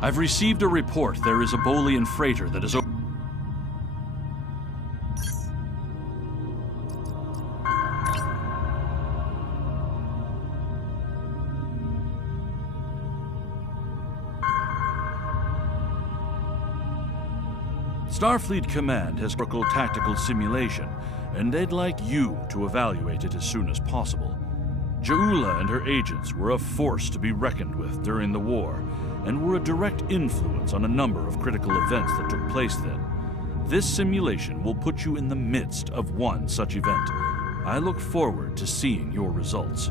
I've received a report there is a Bolian freighter that is Starfleet Command has a tactical simulation, and they'd like you to evaluate it as soon as possible. Ja'ula and her agents were a force to be reckoned with during the war, and were a direct influence on a number of critical events that took place then. This simulation will put you in the midst of one such event. I look forward to seeing your results.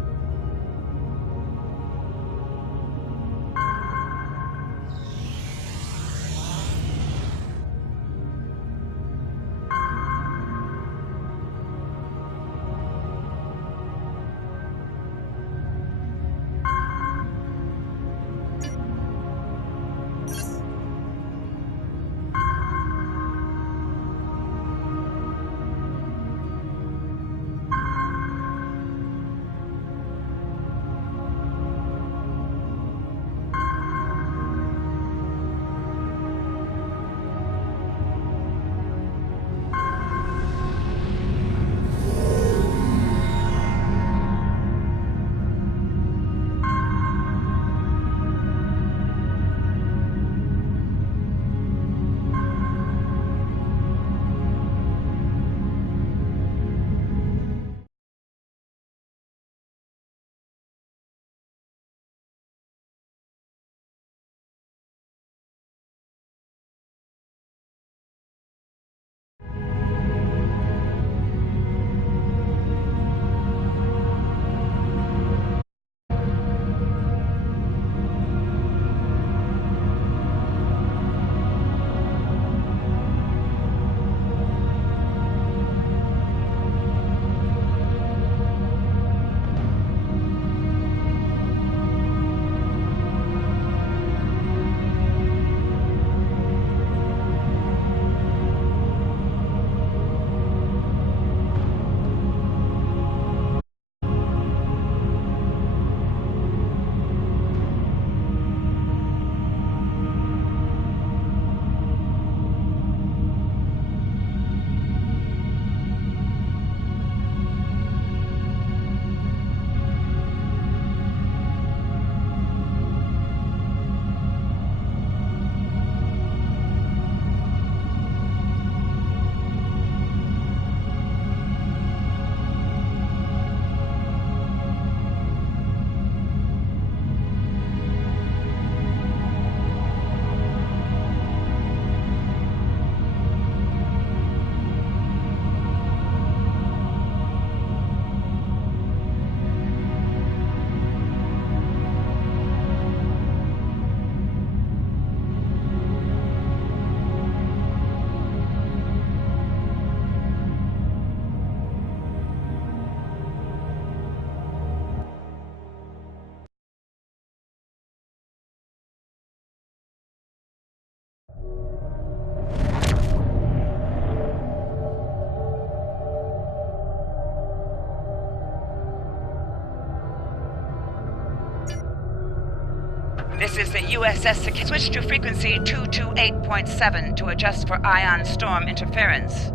This is the USS. Switch to frequency 228.7 to adjust for ion storm interference.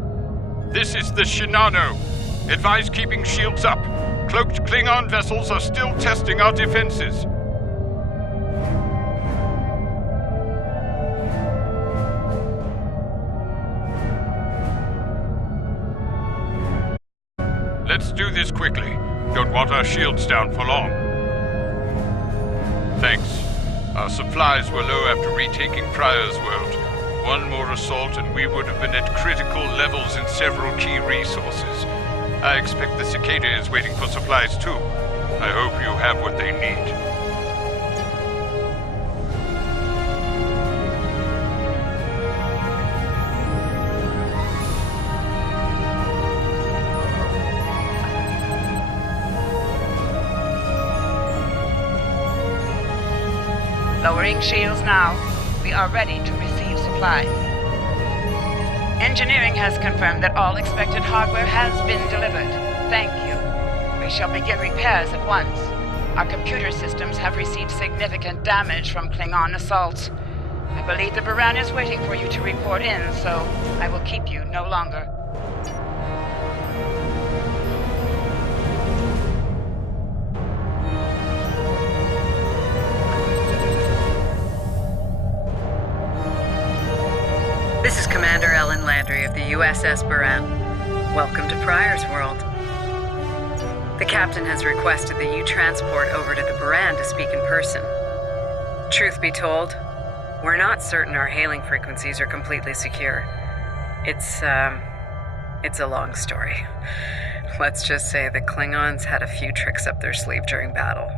This is the Shinano. Advise keeping shields up. Cloaked Klingon vessels are still testing our defenses. Let's do this quickly. Don't want our shields down for long. Thanks. Our supplies were low after retaking Pryor's world. One more assault and we would have been at critical levels in several key resources. I expect the Cicada is waiting for supplies too. I hope you have what they need. Lowering shields now. We are ready to receive supplies. Engineering has confirmed that all expected hardware has been delivered. Thank you. We shall begin repairs at once. Our computer systems have received significant damage from Klingon assaults. I believe the Baran is waiting for you to report in, so I will keep you no longer. This is Commander Ellen Landry of the USS Baran. Welcome to Pryor's World. The captain has requested that you transport over to the Baran to speak in person. Truth be told, we're not certain our hailing frequencies are completely secure. It's a long story. Let's just say the Klingons had a few tricks up their sleeve during battle.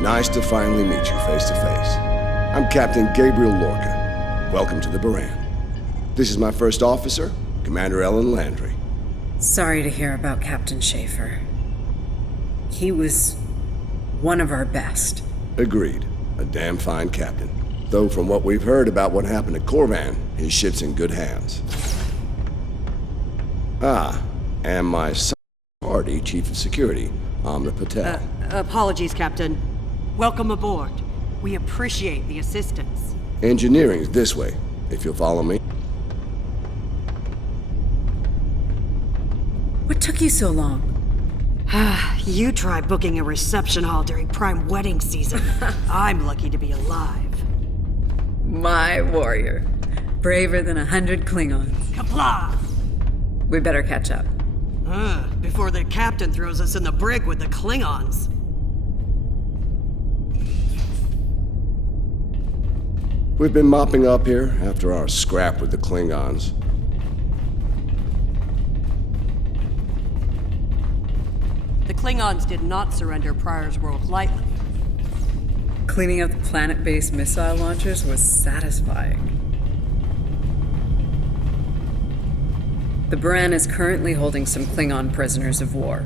Nice to finally meet you face to face. I'm Captain Gabriel Lorca. Welcome to the Baran. This is my first officer, Commander Ellen Landry. Sorry to hear about Captain Schaefer. He was one of our best. Agreed. A damn fine captain. Though from what we've heard about what happened to Corvan, his ship's in good hands. And my party Chief of Security, Amna Patel. Apologies, Captain. Welcome aboard. We appreciate the assistance. Engineering's this way, if you'll follow me. What took you so long? You try booking a reception hall during prime wedding season. I'm lucky to be alive. My warrior. Braver than 100 Klingons. Kapla! We better catch up. Before the captain throws us in the brig with the Klingons. We've been mopping up here after our scrap with the Klingons. The Klingons did not surrender Pryor's World lightly. Cleaning up the planet-based missile launchers was satisfying. The Baran is currently holding some Klingon prisoners of war.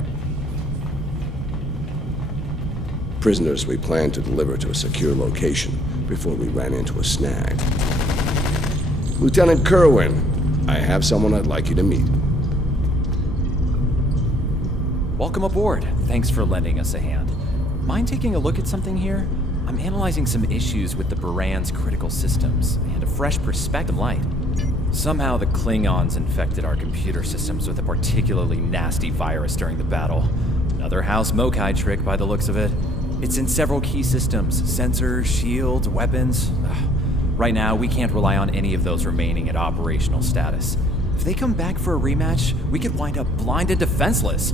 Prisoners we plan to deliver to a secure location before we ran into a snag. Lieutenant Kerwin, I have someone I'd like you to meet. Welcome aboard. Thanks for lending us a hand. Mind taking a look at something here? I'm analyzing some issues with the Baran's critical systems and a fresh perspective light. Somehow the Klingons infected our computer systems with a particularly nasty virus during the battle. Another House Mokai trick by the looks of it. It's in several key systems, sensors, shields, weapons. Right now, we can't rely on any of those remaining at operational status. If they come back for a rematch, we could wind up blind and defenseless.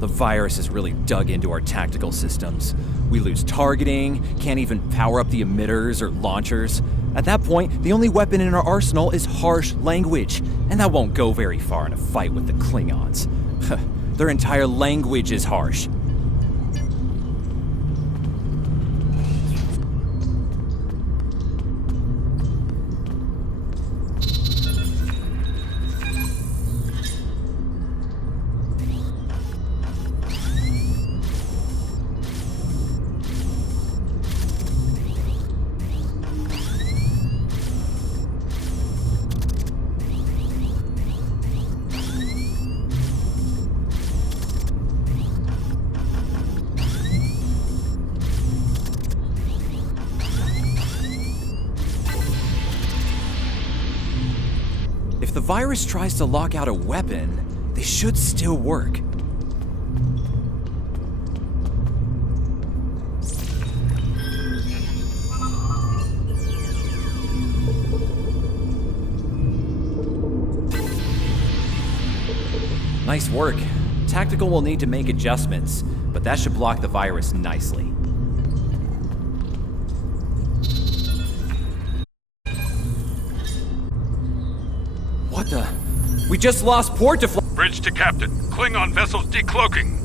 The virus has really dug into our tactical systems. We lose targeting, can't even power up the emitters or launchers. At that point, the only weapon in our arsenal is harsh language, and that won't go very far in a fight with the Klingons. Their entire language is harsh. If the virus tries to lock out a weapon, they should still work. Nice work. Tactical will need to make adjustments, but that should block the virus nicely. What the? We just lost port deflection. Bridge to Captain. Klingon vessels decloaking.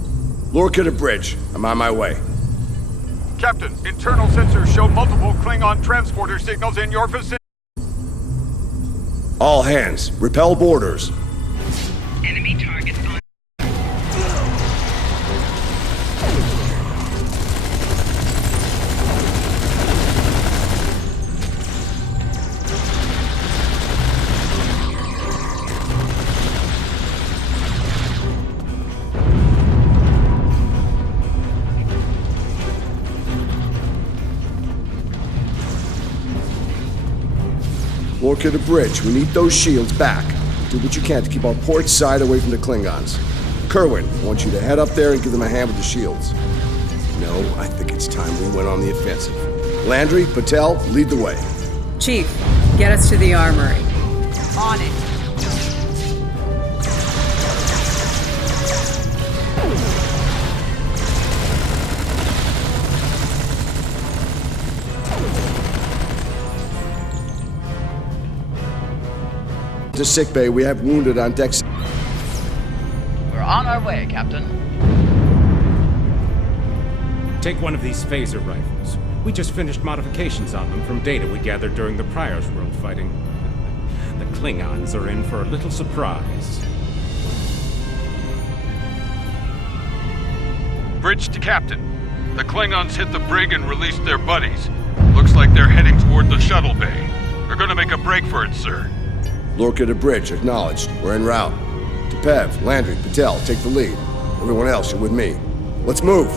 Lorca to bridge. I'm on my way. Captain, internal sensors show multiple Klingon transporter signals in your vicinity. All hands, repel boarders. Enemy targets on. Lorca to bridge. We need those shields back. Do what you can to keep our port side away from the Klingons. Kerwin, I want you to head up there and give them a hand with the shields. No, I think it's time we went on the offensive. Landry, Patel, lead the way. Chief, get us to the armory. On it. To sickbay, we have wounded on deck. We're on our way, Captain. Take one of these phaser rifles. We just finished modifications on them from data we gathered during the Prior's World fighting. The Klingons are in for a little surprise. Bridge to Captain. The Klingons hit the brig and released their buddies. Looks like they're heading toward the shuttle bay. They're gonna make a break for it, sir. Lorca to bridge, acknowledged. We're en route. To Pev, Landry, Patel, take the lead. Everyone else, you're with me. Let's move!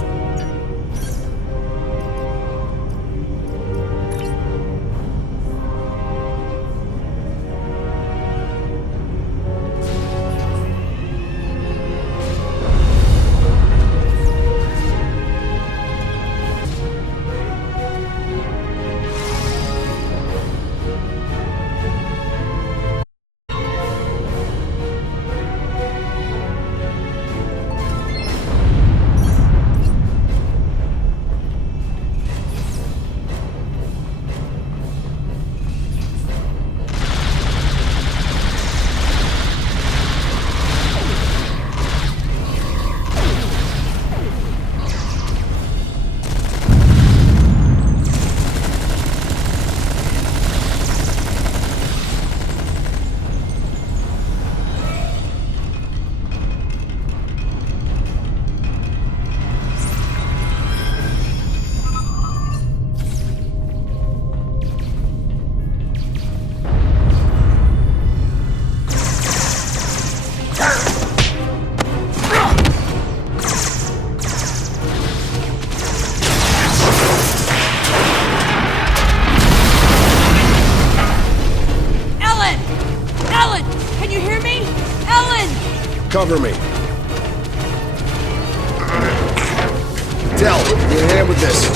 Cover me. Del, need a hand with this.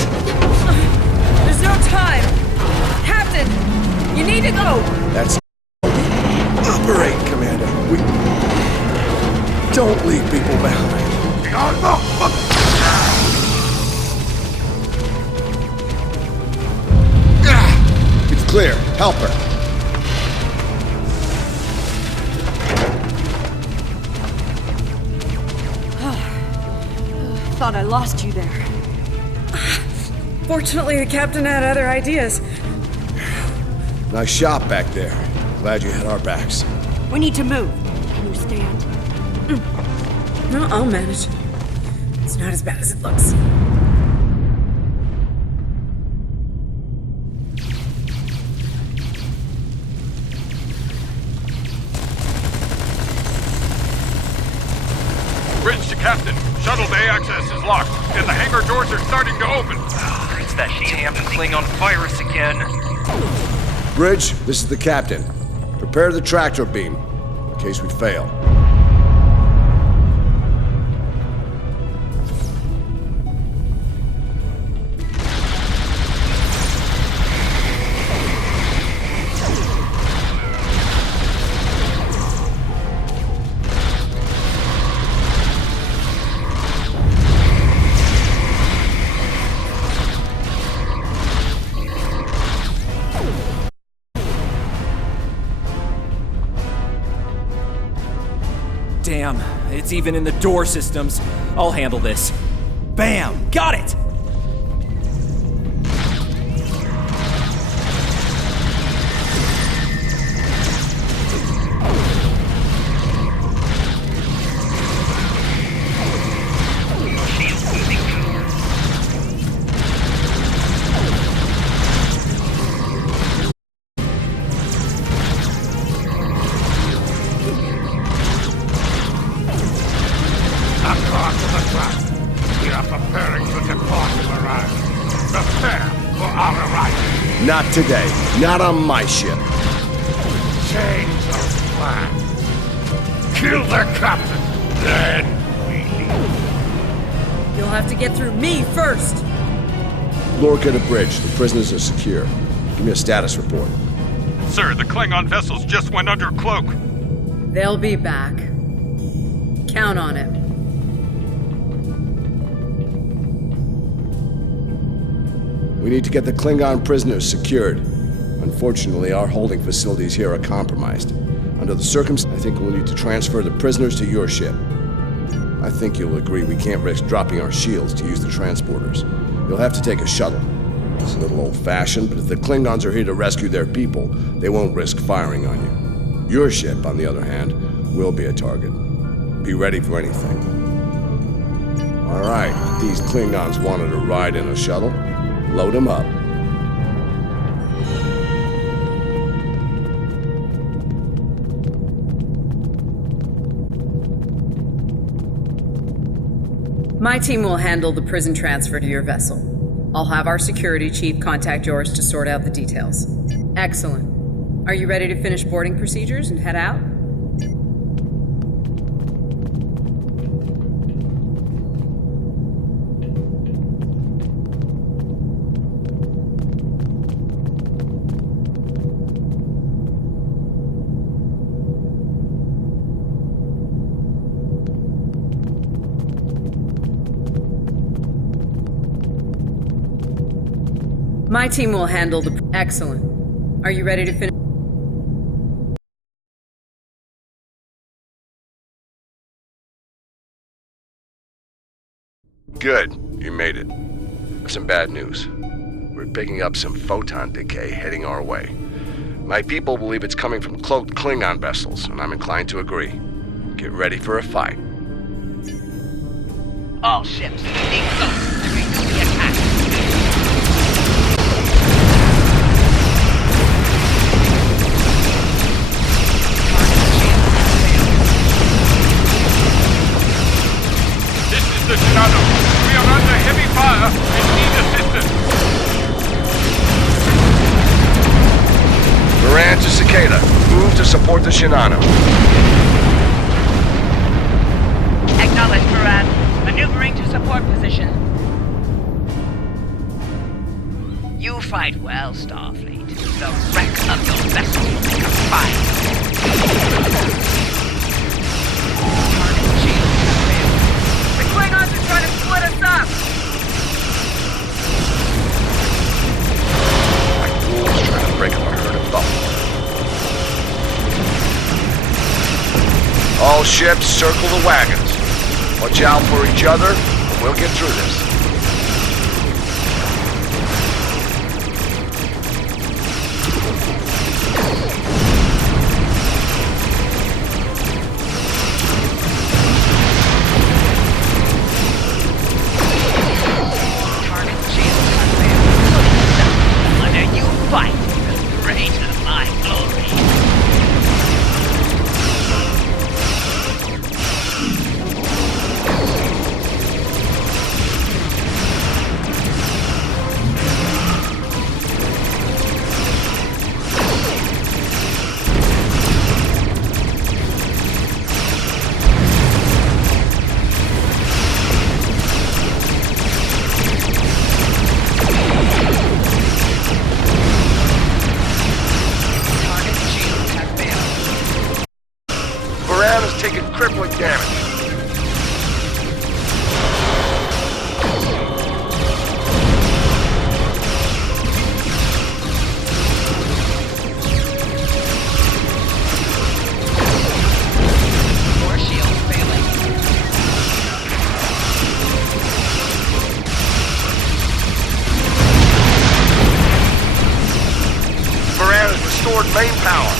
There's no time. Captain, you need to go. That's operate, Commander. We don't leave people behind. It's clear. Help her. Thought I lost you there. Fortunately, the captain had other ideas. Nice shot back there. Glad you had our backs. We need to move. Can you stand? No, I'll manage. It's not as bad as it looks. Bridge to Captain. Shuttle bay access is locked, and the hangar doors are starting to open. It's that damn Klingon virus again. Bridge, this is the captain. Prepare the tractor beam, in case we fail. Damn, it's even in the door systems. I'll handle this. Bam! Got it! Not today. Not on my ship. change our plan. Kill the captain, then we leave. You'll have to get through me first! Lorca to bridge. The prisoners are secure. Give me a status report. Sir, the Klingon vessels just went under cloak. They'll be back. Count on it. We need to get the Klingon prisoners secured. Unfortunately, our holding facilities here are compromised. Under the circumstances, I think we'll need to transfer the prisoners to your ship. I think you'll agree we can't risk dropping our shields to use the transporters. You'll have to take a shuttle. It's a little old-fashioned, but if the Klingons are here to rescue their people, they won't risk firing on you. Your ship, on the other hand, will be a target. Be ready for anything. All right, these Klingons wanted to ride in a shuttle. Load them up. My team will handle the prison transfer to your vessel. I'll have our security chief contact yours to sort out the details. Excellent. Are you ready to finish boarding procedures and head out? My team will handle the... Excellent. Are you ready to finish? Good. You made it. Some bad news. We're picking up some photon decay heading our way. My people believe it's coming from cloaked Klingon vessels, and I'm inclined to agree. Get ready for a fight. All ships, stay close. They're going to be attacked. This is the Shinano. We are under heavy fire and need assistance. Moran to Cicada. Move to support the Shinano. Acknowledge, Moran. Maneuvering to support position. You fight well, Starfleet. The wreck of your vessel make a fire. Target shields have failed. The Klingons are trying to split us up! Like wolves trying to break up a herd of buffalo. All ships, circle the wagons. Watch out for each other, and we'll get through this. Target shields have failed. Whether you fight, the rate of my glory. Target shields have failed. Moran has taken crippling damage. More shields failing. Moran has restored main power.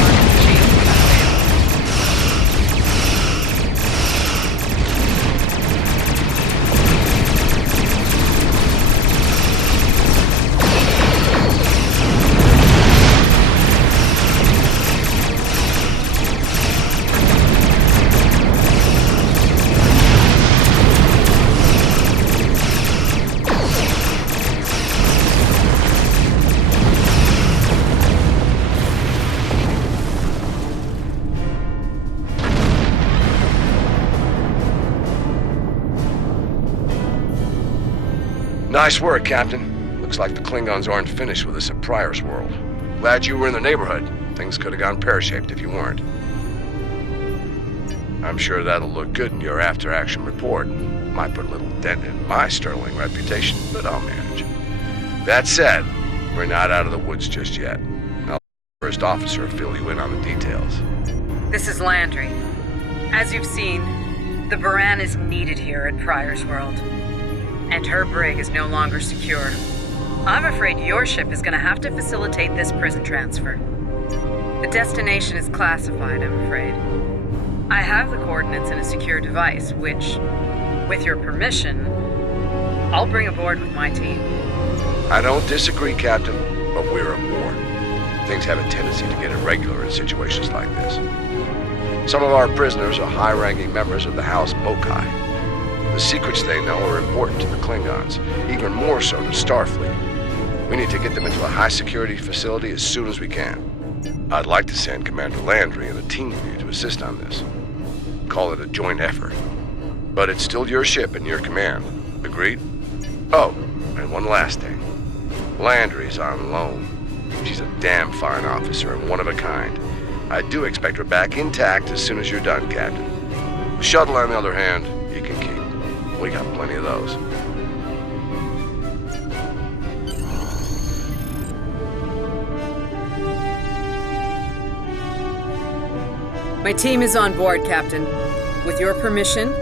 Target shields have failed. Nice work, Captain. Looks like the Klingons aren't finished with us at Pryor's World. Glad you were in the neighborhood. Things could have gone pear-shaped if you weren't. I'm sure that'll look good in your after-action report. Might put a little dent in my sterling reputation, but I'll manage. That said, we're not out of the woods just yet. I'll let the first officer fill you in on the details. This is Landry. As you've seen, the Baran is needed here at Pryor's World. And her brig is no longer secure. I'm afraid your ship is going to have to facilitate this prison transfer. The destination is classified, I'm afraid. I have the coordinates in a secure device, which, with your permission, I'll bring aboard with my team. I don't disagree, Captain, but we're at war. Things have a tendency to get irregular in situations like this. Some of our prisoners are high-ranking members of the House Mokai. The secrets they know are important to the Klingons, even more so to Starfleet. We need to get them into a high-security facility as soon as we can. I'd like to send Commander Landry and a team of you to assist on this. Call it a joint effort. But it's still your ship and your command. Agreed? Oh, and one last thing. Landry's on loan. She's a damn fine officer and one of a kind. I do expect her back intact as soon as you're done, Captain. The shuttle, on the other hand, you can keep. We got plenty of those. My team is on board, Captain. With your permission,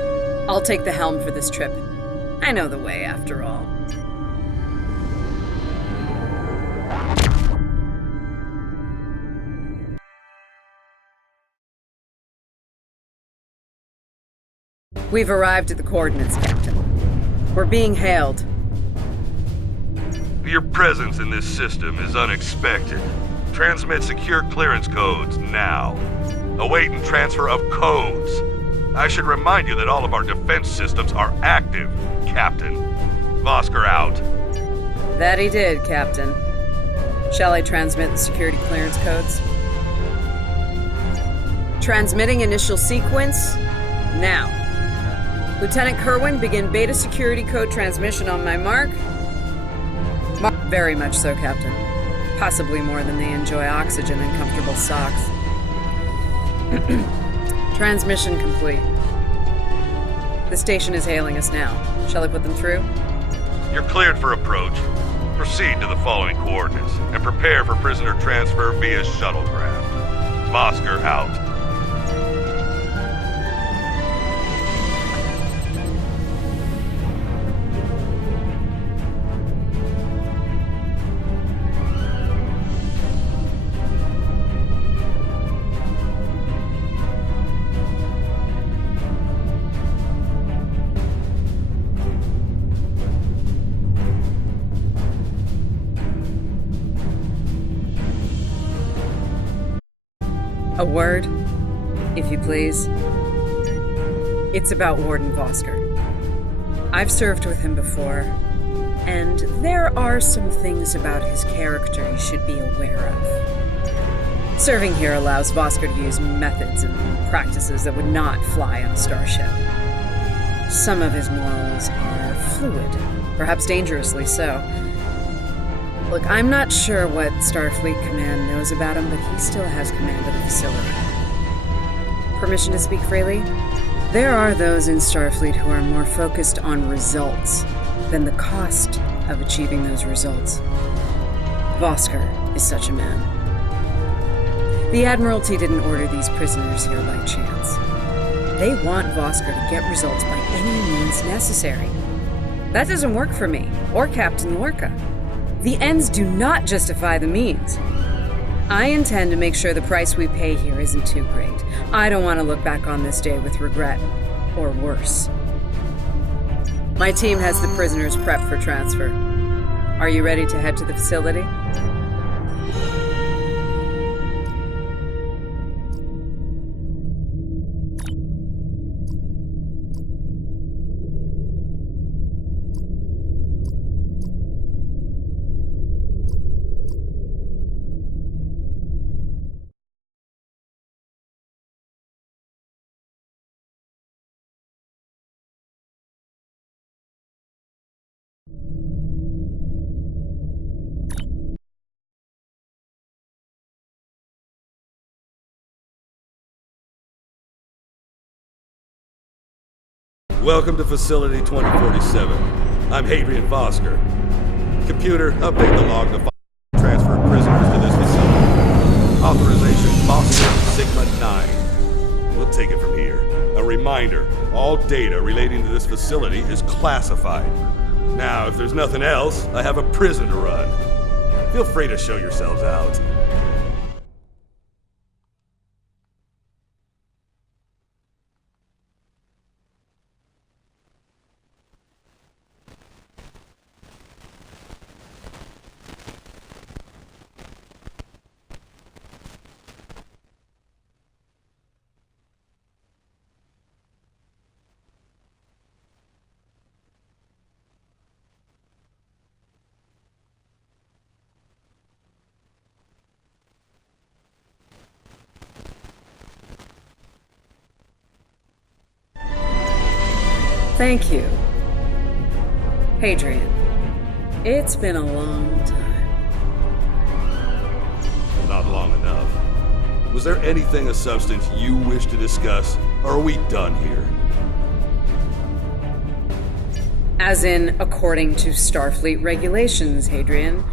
I'll take the helm for this trip. I know the way, after all. We've arrived at the coordinates, Captain. We're being hailed. Your presence in this system is unexpected. Transmit secure clearance codes now. Awaiting transfer of codes. I should remind you that all of our defense systems are active, Captain. Vosker out. That he did, Captain. Shall I transmit the security clearance codes? Transmitting initial sequence, now. Lieutenant Kerwin, begin beta security code transmission on my mark. Very much so, Captain. Possibly more than they enjoy oxygen and comfortable socks. Transmission complete. The station is hailing us now. Shall I put them through? You're cleared for approach. Proceed to the following coordinates and prepare for prisoner transfer via shuttlecraft. Vosker out. A word, if you please. It's about Warden Vosker. I've served with him before, and there are some things about his character you should be aware of. Serving here allows Vosker to use methods and practices that would not fly on a starship. Some of his morals are fluid, perhaps dangerously so. Look, I'm not sure what Starfleet Command knows about him, but he still has command of the facility. Permission to speak freely? There are those in Starfleet who are more focused on results than the cost of achieving those results. Vosker is such a man. The Admiralty didn't order these prisoners here by chance. They want Vosker to get results by any means necessary. That doesn't work for me, or Captain Lorca. The ends do not justify the means. I intend to make sure the price we pay here isn't too great. I don't want to look back on this day with regret, or worse. My team has the prisoners prepped for transfer. Are you ready to head to the facility? Welcome to Facility 2047. I'm Hadrian Vosker. Computer, update the log to transfer prisoners to this facility. Authorization Foster Sigma 9. We'll take it from here. A reminder, all data relating to this facility is classified. Now, if there's nothing else, I have a prison to run. Feel free to show yourselves out. Thank you. Hadrian, it's been a long time. Not long enough. Was there anything of substance you wish to discuss, or are we done here? As in, according to Starfleet regulations, Hadrian.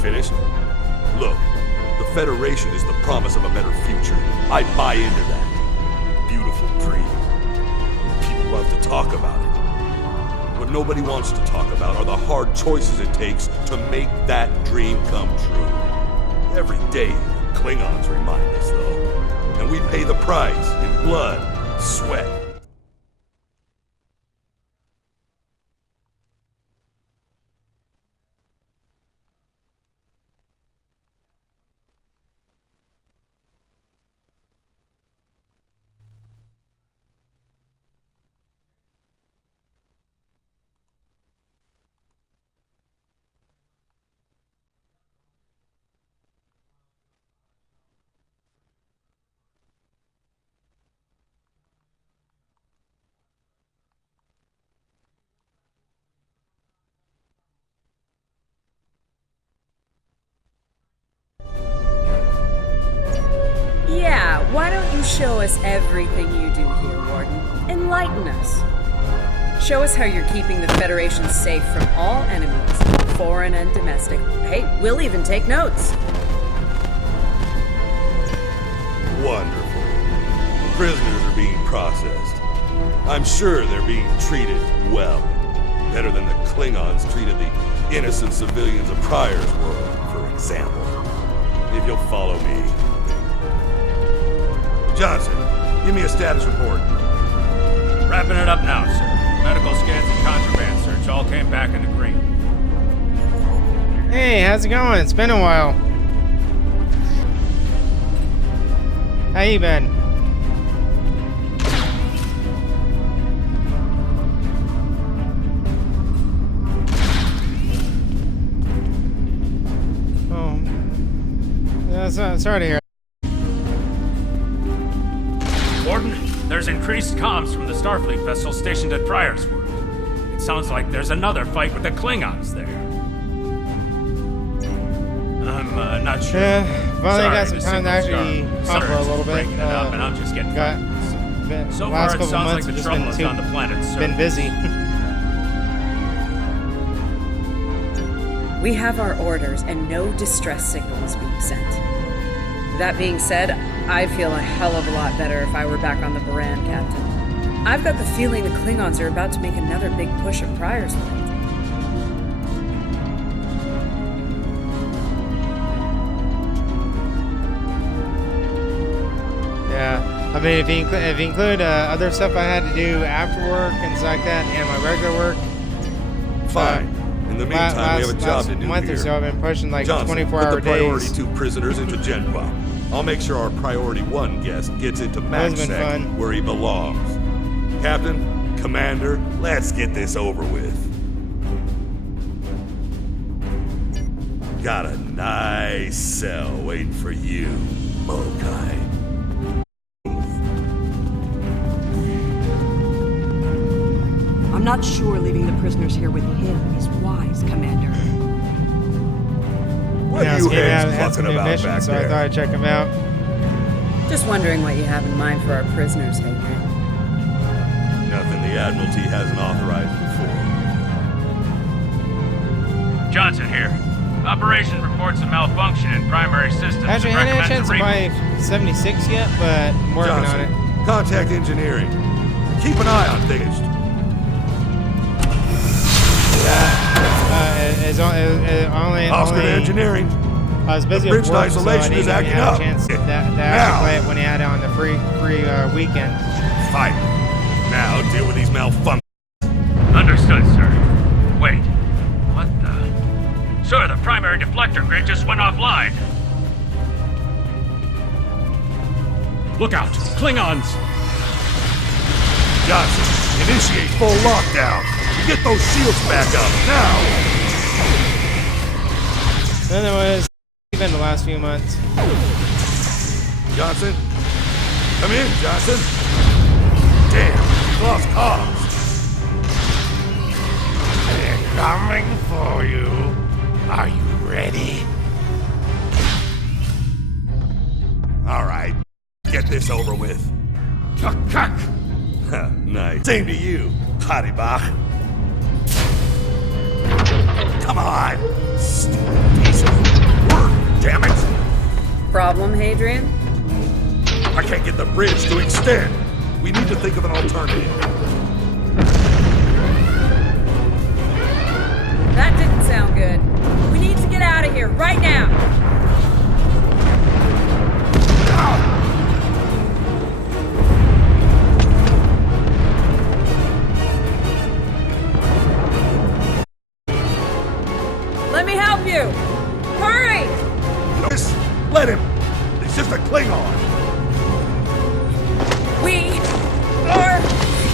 Finished? Look, the Federation is the promise of a better future. I buy into that. Beautiful dream. People love to talk about it. What nobody wants to talk about are the hard choices it takes to make that dream come true. Every day, Klingons remind us, though. And we pay the price in blood, sweat, Yeah, why don't you show us everything you do here, Warden? Enlighten us. Show us how you're keeping the Federation safe from all enemies, foreign and domestic. Hey, we'll even take notes. Wonderful. Prisoners are being processed. I'm sure they're being treated well. Better than the Klingons treated the innocent civilians of Pryor's world, for example. If you'll follow me. Johnson, give me a status report. Wrapping it up now, sir. Medical scans and contraband search all came back in the green. Hey, how's it going? It's been a while. How you been? Oh. Yeah, sorry to hear. Warden, there's increased comms from the Starfleet vessel stationed at Pryor's World. It sounds like there's another fight with the Klingons there. I'm not sure. Yeah, finally got some time to actually talk for a little bit. Breaking it up, and I'm just getting so last far, it couple sounds months like the have just trouble been is on the planet's surface. Been busy. We have our orders, and no distress signal is being sent. That being said, I feel a hell of a lot better if I were back on the Baran, Captain. I've got the feeling the Klingons are about to make another big push at Pryor's World. Yeah, I mean, if you include other stuff I had to do after work and things like that, and my regular work. Fine. In the meantime, we have a job to do month here. or so, I've been pushing like Johnson, 24-hour put the priority days. 2 prisoners into Gen Pop. I'll make sure our priority 1 guest gets into That's been MaxSec, fun. where he belongs. Captain, Commander. Let's get this over with. Got a nice cell waiting for you, Mokai. I'm not sure leaving the prisoners here with him is wise, Commander. What are you heads some talking new about missions, back so I there? thought I'd check them out. Just wondering what you have in mind for our prisoners, Hadrian. Nothing the Admiralty hasn't authorized before. Johnson here. Operation reports a malfunction in primary systems. Actually, I haven't had a chance to buy 76 yet, but I'm working Johnson, on it. contact engineering. Keep an eye on things. Oscar to engineering. I was busy The with bridge work, so I isolation didn't is even acting have up. a chance to Now. actually play it when he had it on the free weekend. Fight. Now deal with these malfunctions. Understood, sir. Wait. What the? Sir, the primary deflector grid just went offline. Look out! Klingons! Johnson, initiate full lockdown. Get those shields back up, now! Then there was even the last few months. Johnson? Come in, Johnson. Damn, lost cause. They're coming for you. Are you ready? All right, get this over with. Nice. Same to you, Haribach. Come on! Piece of work, damn it! Problem, Hadrian? I can't get the bridge to extend. We need to think of an alternative. That didn't sound good. We need to get out of here right now. Let me help you. Hurry! Just let him. He's just a Klingon. We are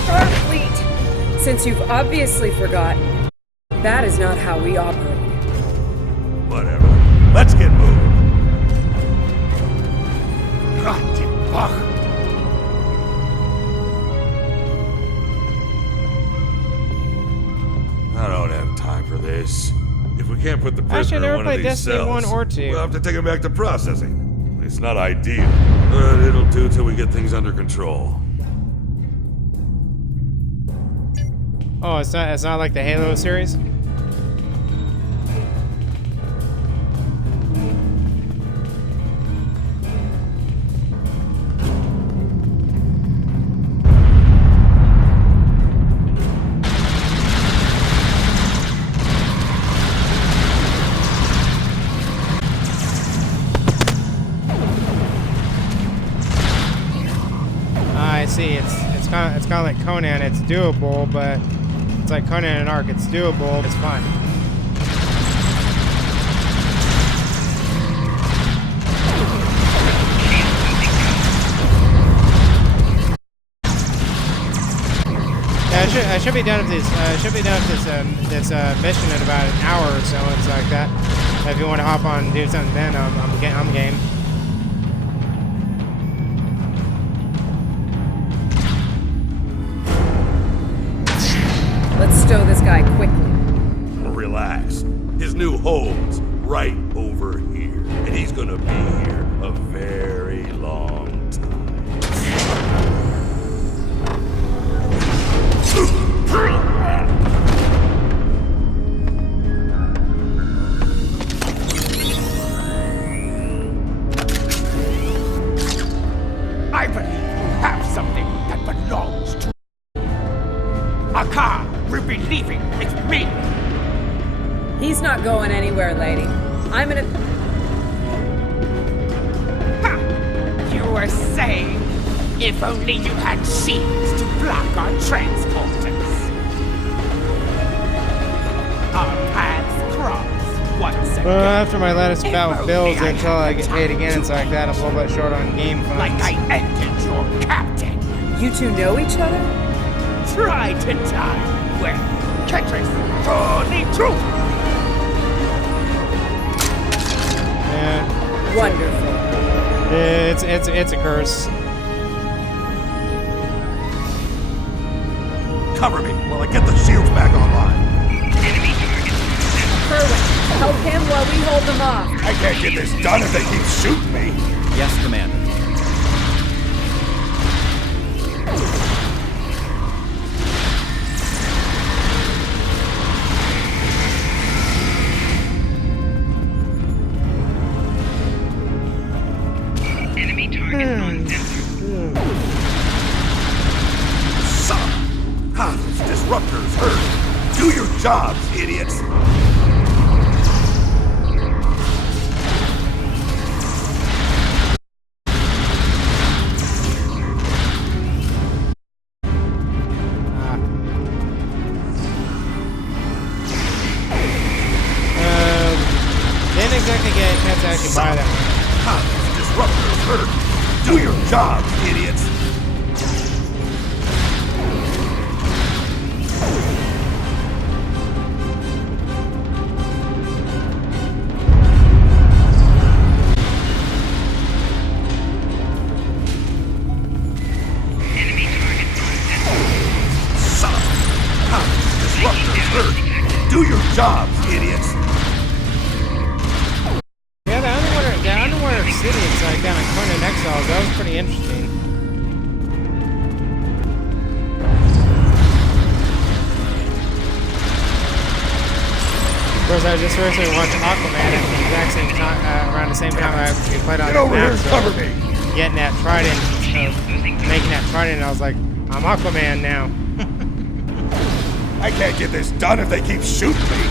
Starfleet. Since you've obviously forgotten, that is not how we operate. Whatever. Let's get moving. I don't have time for this. If we can't put the prisoner Actually, I never in one of played these Destiny cells, 1 or 2. we'll have to take him back to processing. It's not ideal, but it'll do till we get things under control. Oh, it's not like the Halo series? I see. It's kind of like Conan. It's doable, but it's like Conan and Ark. It's doable. It's fun. Yeah, I should be done with this. This mission in about an hour or so. It's like that. If you want to hop on and do something, then I'm game. Let's stow this guy quickly. Relax. His new home's right over here, and he's gonna be here a very long time. I believe you have something that belongs to Akar will be leaving with me. He's not going anywhere, lady. I'm gonna... Ha! You were saying, if only you had shields to block our transporters. Our paths cross once again. After my latest bout with If Bills, only I until I had get the paid time again, it's to like that. I'm a little bit short on game funds. like I ended your captain. You two know each other? try to die. Well, catch us surely true. Yeah. Wonderful. It's a curse. Cover me while I get the shields back online. Kerwin, help him while we hold them off. I can't get this done if they keep shooting me. Yes, Commander. Enemy target on sensor. Son! How those disruptors hurt? Do your jobs, idiots! Didn't exactly get a chance to actually buy that one. How those disruptors hurt? Do your jobs, idiots! Enemy target on sensor. Son of a... How those disruptors hurt? Do your jobs, idiots! Yeah, the underwater city inside down in Conan Exiles, that was pretty interesting. Of course, I just recently watched Aquaman at the exact same time, around the same time I actually played on Get over here map, and so cover me! getting that trident, making that trident, I was like, I'm Aquaman now. I can't get this done if they keep shooting me!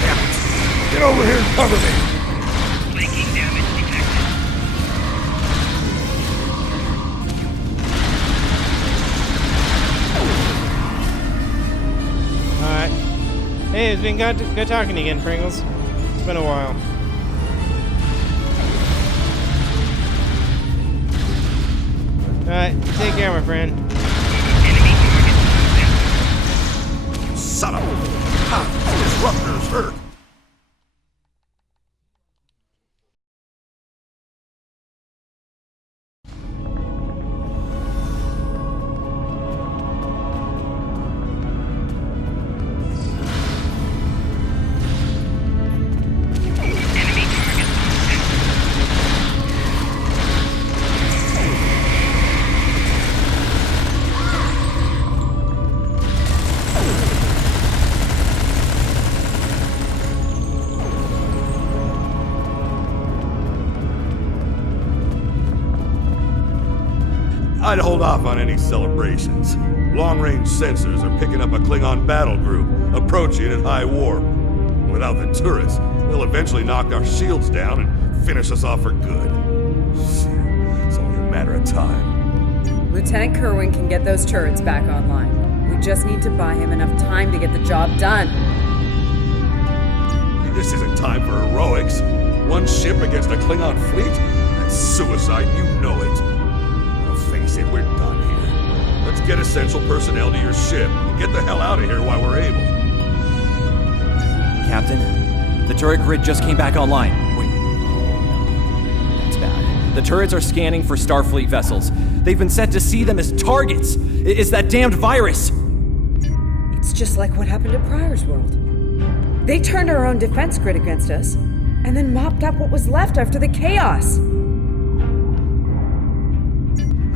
Damn it! Get over here and cover me! Flanking damage detected. Alright. Hey, it's been good talking to you again, Pringles. It's been a while. Alright, take care, my friend. Enemy target on sensor. Son of a... How those disruptors hurt? Enemy target on sensor. I'd hold off on any celebrations. Long-range sensors are picking up a Klingon battle group, approaching at high warp. Without the turrets, they'll eventually knock our shields down and finish us off for good. It's only a matter of time. Lieutenant Kerwin can get those turrets back online. We just need to buy him enough time to get the job done. This isn't time for heroics. One ship against a Klingon fleet? That's suicide, you know it. Now face it, we're done here. Let's get essential personnel to your ship and get the hell out of here while we're able. Captain, the turret grid just came back online. Wait. That's bad. The turrets are scanning for Starfleet vessels. They've been set to see them as targets. It's that damned virus. It's just like what happened at Pryor's World. They turned our own defense grid against us, and then mopped up what was left after the chaos.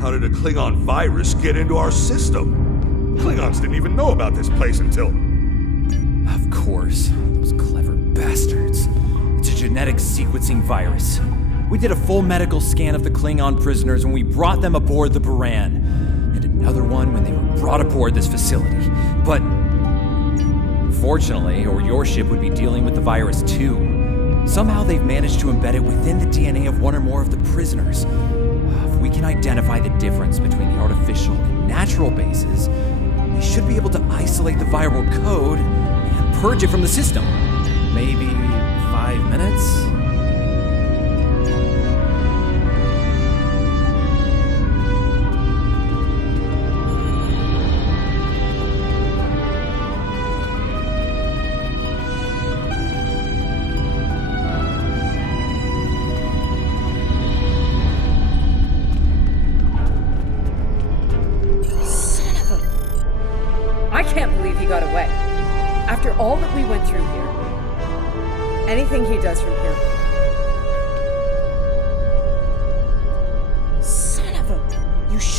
How did a Klingon virus get into our system? Klingons didn't even know about this place until... Of course. Those clever bastards. It's a genetic sequencing virus. We did a full medical scan of the Klingon prisoners when we brought them aboard the Buran, and another one when they were brought aboard this facility. But fortunately, or your ship would be dealing with the virus too. Somehow they've managed to embed it within the DNA of one or more of the prisoners. If we can identify the difference between the artificial and natural bases, we should be able to isolate the viral code and purge it from the system. Maybe 5 minutes?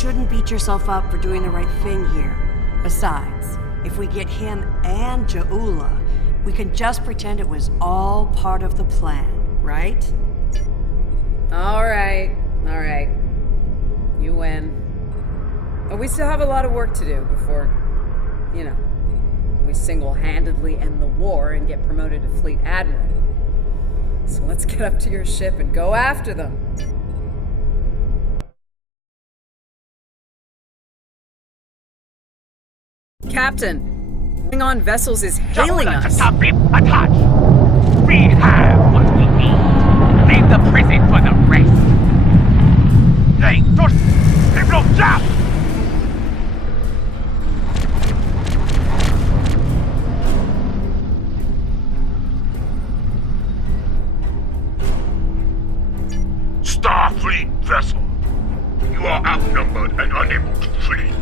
shouldn't beat yourself up for doing the right thing here. Besides, if we get him and Jaula, we can just pretend it was all part of the plan, right? All right. You win. But we still have a lot of work to do before, we single-handedly end the war and get promoted to Fleet Admiral. So let's get up to your ship and go after them. Captain, on vessels is hailing us. Attach! We have what we need. Leave the prison for the rest. Hey, jump! Starfleet vessel. You are outnumbered and unable to flee.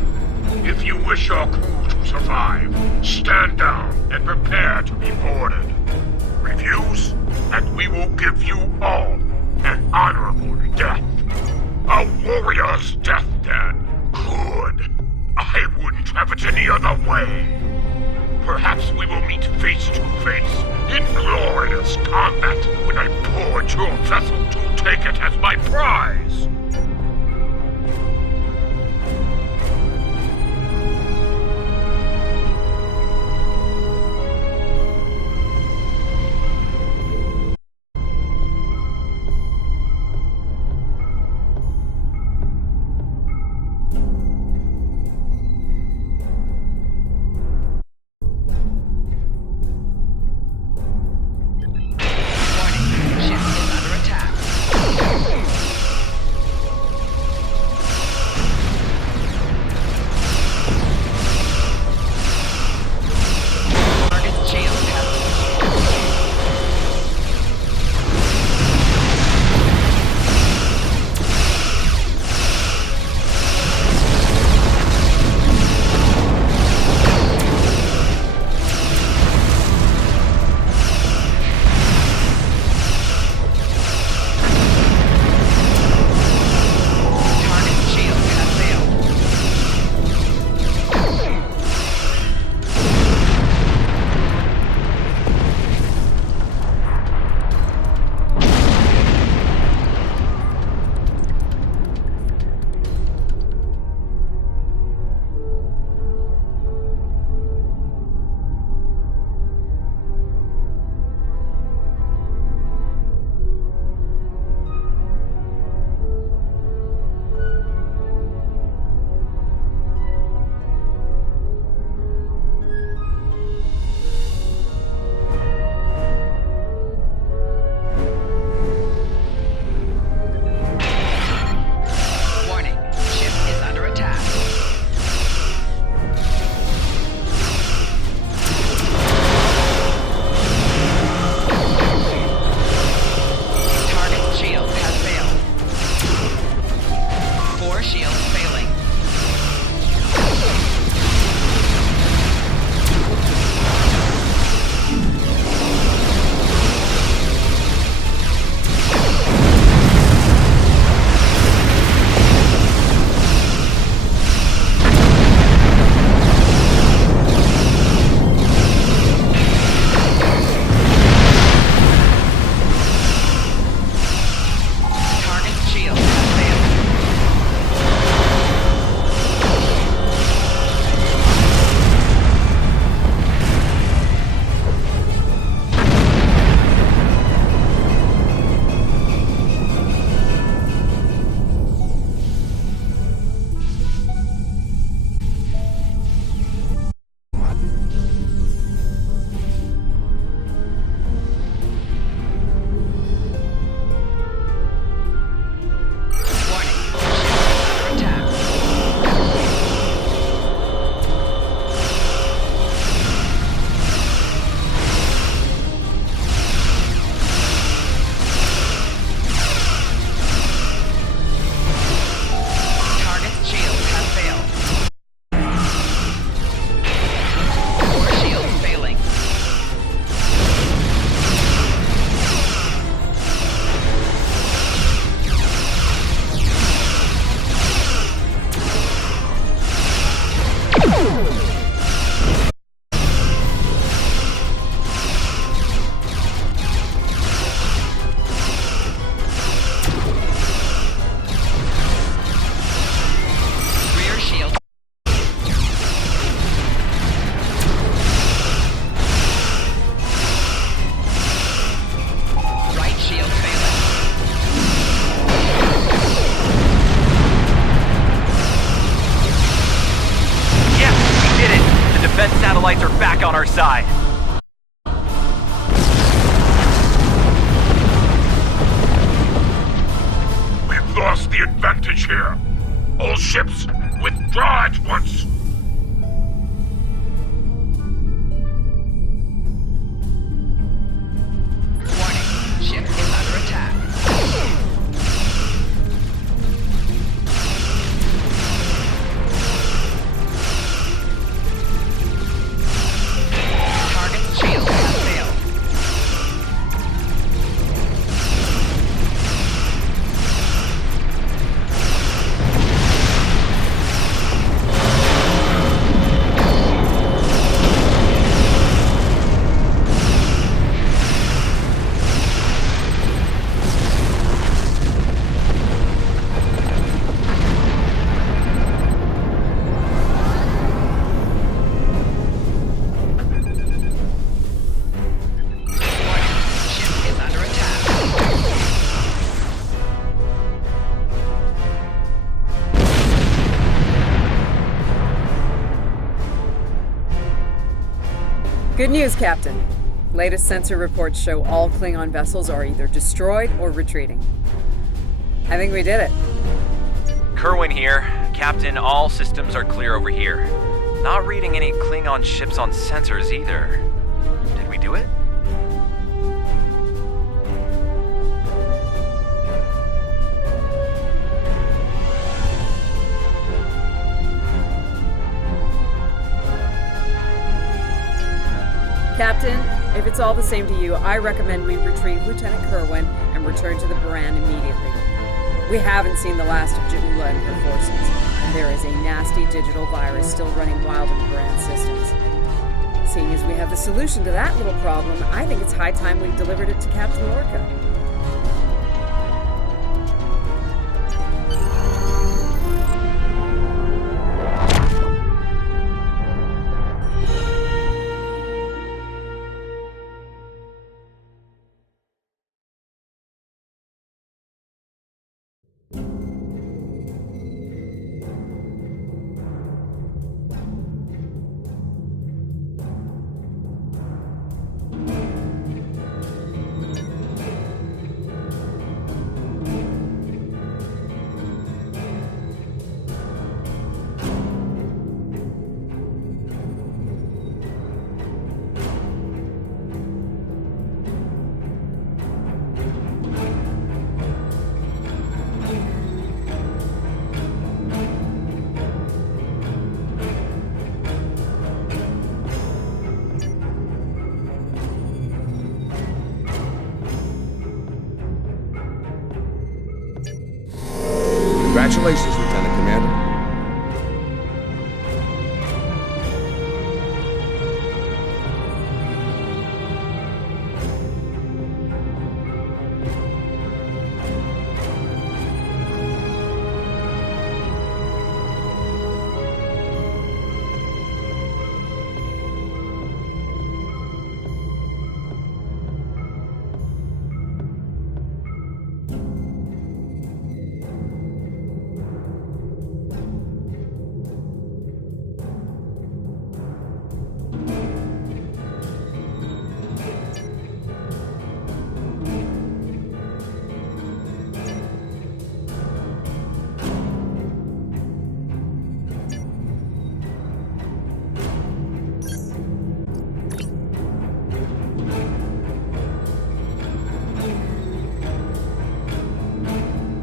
If you wish your crew to survive, stand down and prepare to be boarded. Refuse, and we will give you all an honorable death. A warrior's death, then. Good. I wouldn't have it any other way. Perhaps we will meet face to face in glorious combat when I board your vessel to take it as my prize. on our side. We've lost the advantage here. All ships, withdraw at once. Warning, ship is under attack. Target's shield has failed. Ship is under attack. Good news, Captain. Latest sensor reports show all Klingon vessels are either destroyed or retreating. I think we did it. Kerwin here. Captain, all systems are clear over here. Not reading any Klingon ships on sensors either. Did we do it? Captain, if it's all the same to you, I recommend we retrieve Lieutenant Kerwin and return to the Baran immediately. We haven't seen the last of Ja'ula and her forces, and there is a nasty digital virus still running wild in the Baran systems. Seeing as we have the solution to that little problem, I think it's high time we delivered it to Captain Lorca. Congratulations, Lieutenant Commander.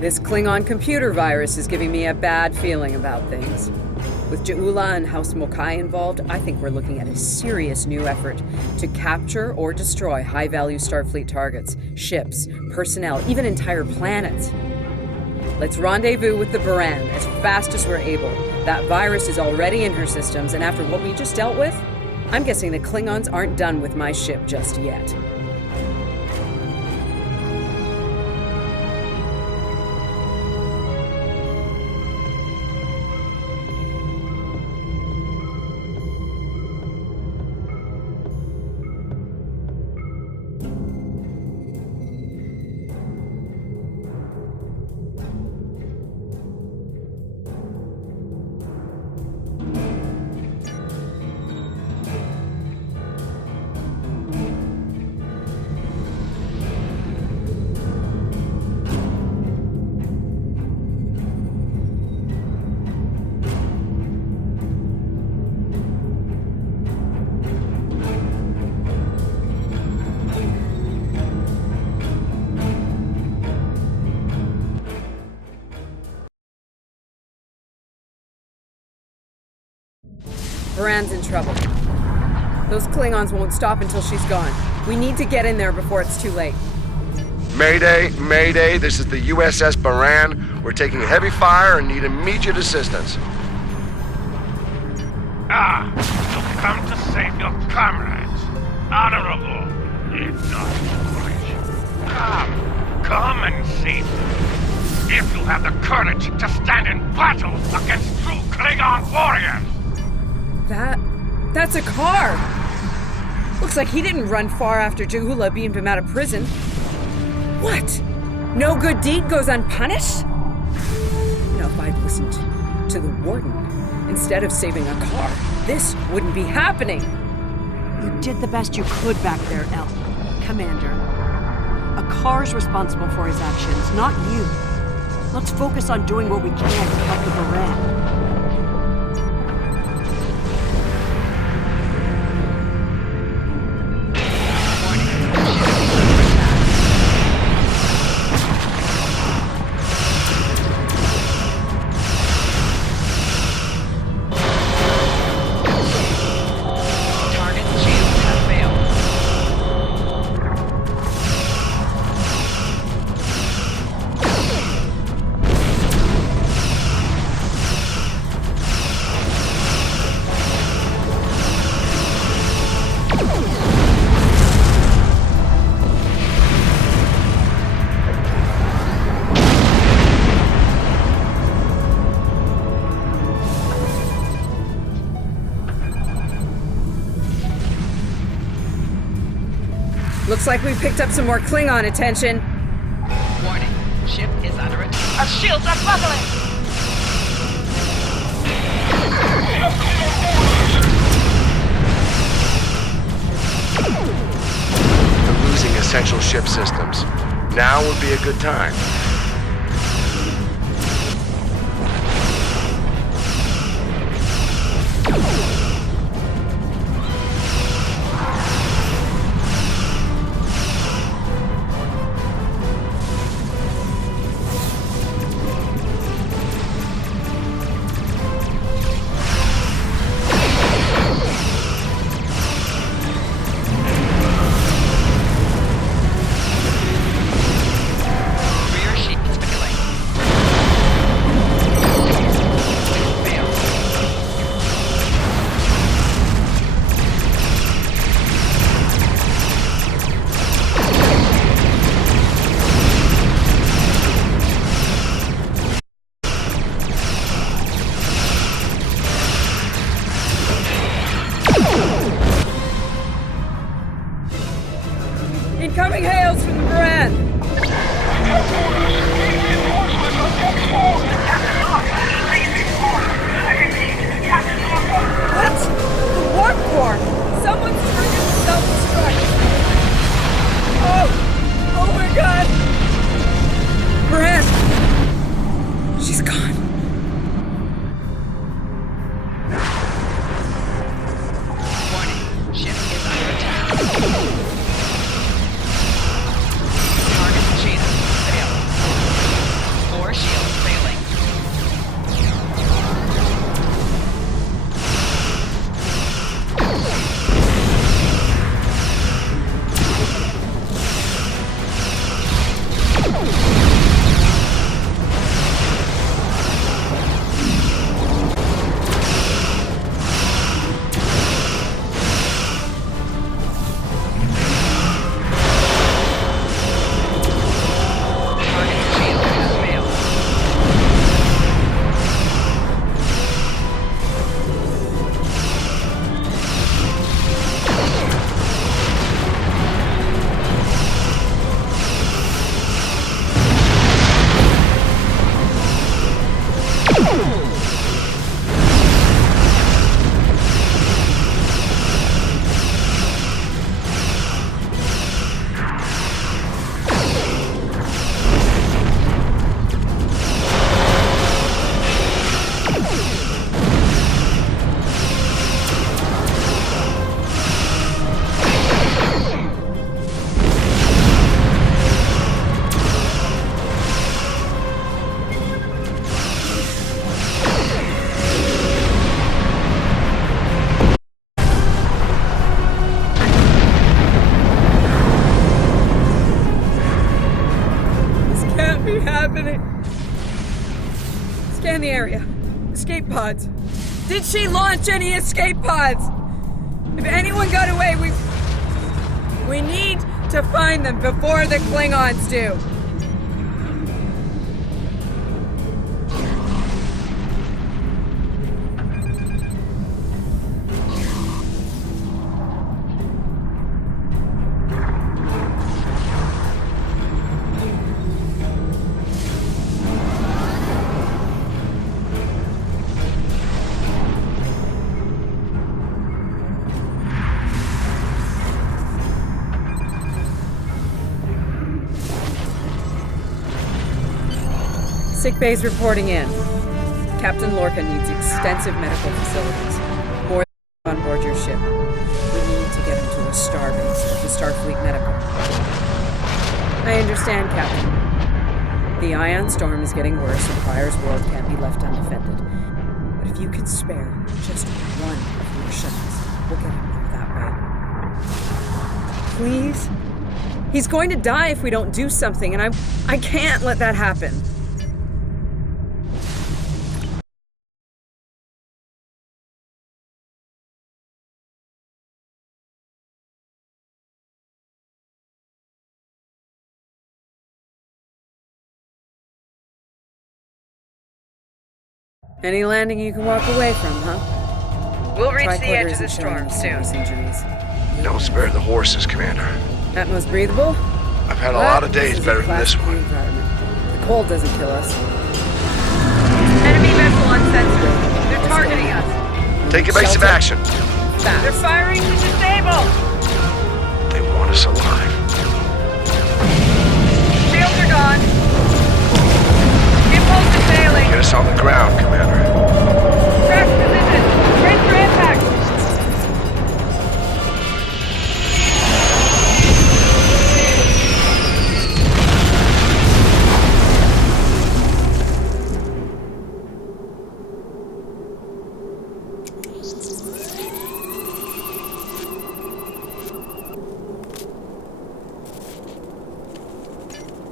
This Klingon computer virus is giving me a bad feeling about things. With Ja'ula and House Mokai involved, I think we're looking at a serious new effort to capture or destroy high-value Starfleet targets, ships, personnel, even entire planets. Let's rendezvous with the Baran as fast as we're able. That virus is already in her systems, and after what we just dealt with, I'm guessing the Klingons aren't done with my ship just yet. Baran's in trouble. Those Klingons won't stop until she's gone. We need to get in there before it's too late. Mayday, Mayday, this is the USS Baran. We're taking heavy fire and need immediate assistance. Ah, you've come to save your comrades. Honorable, if not foolish. Come and save them. If you have the courage to stand in battle against true Klingon warriors. That's a car! Looks like he didn't run far after Jahula beamed him out of prison. What? No good deed goes unpunished? If I'd listened to the Warden instead of saving a car, this wouldn't be happening. You did the best you could back there, El. Commander. A car's responsible for his actions, not you. Let's focus on doing what we can to help the Baran. Looks like we picked up some more Klingon attention. Warning. Ship is under attack. Our shields are buckling! I'm losing essential ship systems. Now would be a good time. Rear Scan the area. Escape pods. Did she launch any escape pods? If anyone got away, we need to find them before the Klingons do. Sick bay's reporting in. Captain Lorca needs extensive medical facilities. More on board your ship. We need to get him to a starbase of the Starfleet Medical. I understand, Captain. The ion storm is getting worse and Pryor's world can't be left undefended. But if you can spare just one of your shuttles, we'll get him out that way. Please? He's going to die if we don't do something, and I can't let that happen. Any landing you can walk away from, huh? We'll reach the edge of the storm soon. Don't spare the horses, Commander. Atmos breathable? I've had a lot of days better than this one. The cold doesn't kill us. Enemy vessel uncensored. They're targeting us. Take evasive action. They're firing to disable. They want us alive. Shields are gone. Impulse is failing. Get us on the ground, Commander. Crash position. Ready for impact.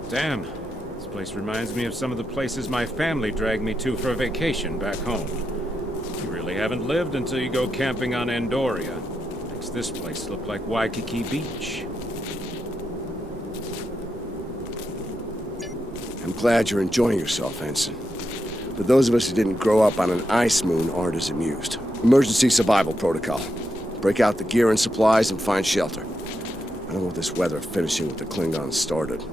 Damn. This place reminds me of some of the places my family dragged me to for a vacation back home. You really haven't lived until you go camping on Andoria. Makes this place look like Waikiki Beach. I'm glad you're enjoying yourself, Ensign. But those of us who didn't grow up on an ice moon aren't as amused. Emergency survival protocol. Break out the gear and supplies and find shelter. I don't want this weather finishing what the Klingons started.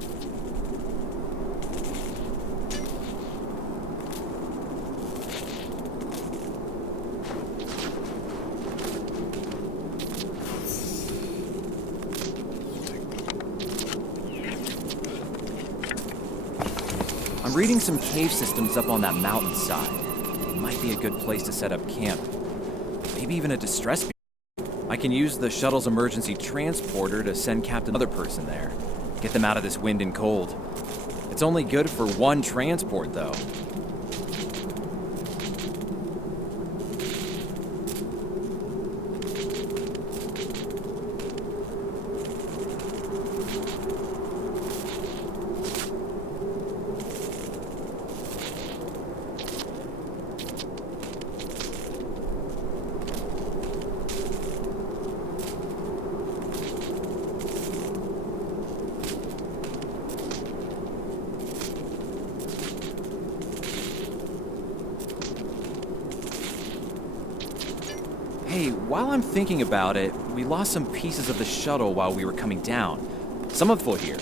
I'm reading some cave systems up on that mountainside. It might be a good place to set up camp. Maybe even a distress beacon. I can use the shuttle's emergency transporter to send Captain other person there. Get them out of this wind and cold. It's only good for one transport, though. Hey, while I'm thinking about it, we lost some pieces of the shuttle while we were coming down. Some of them here.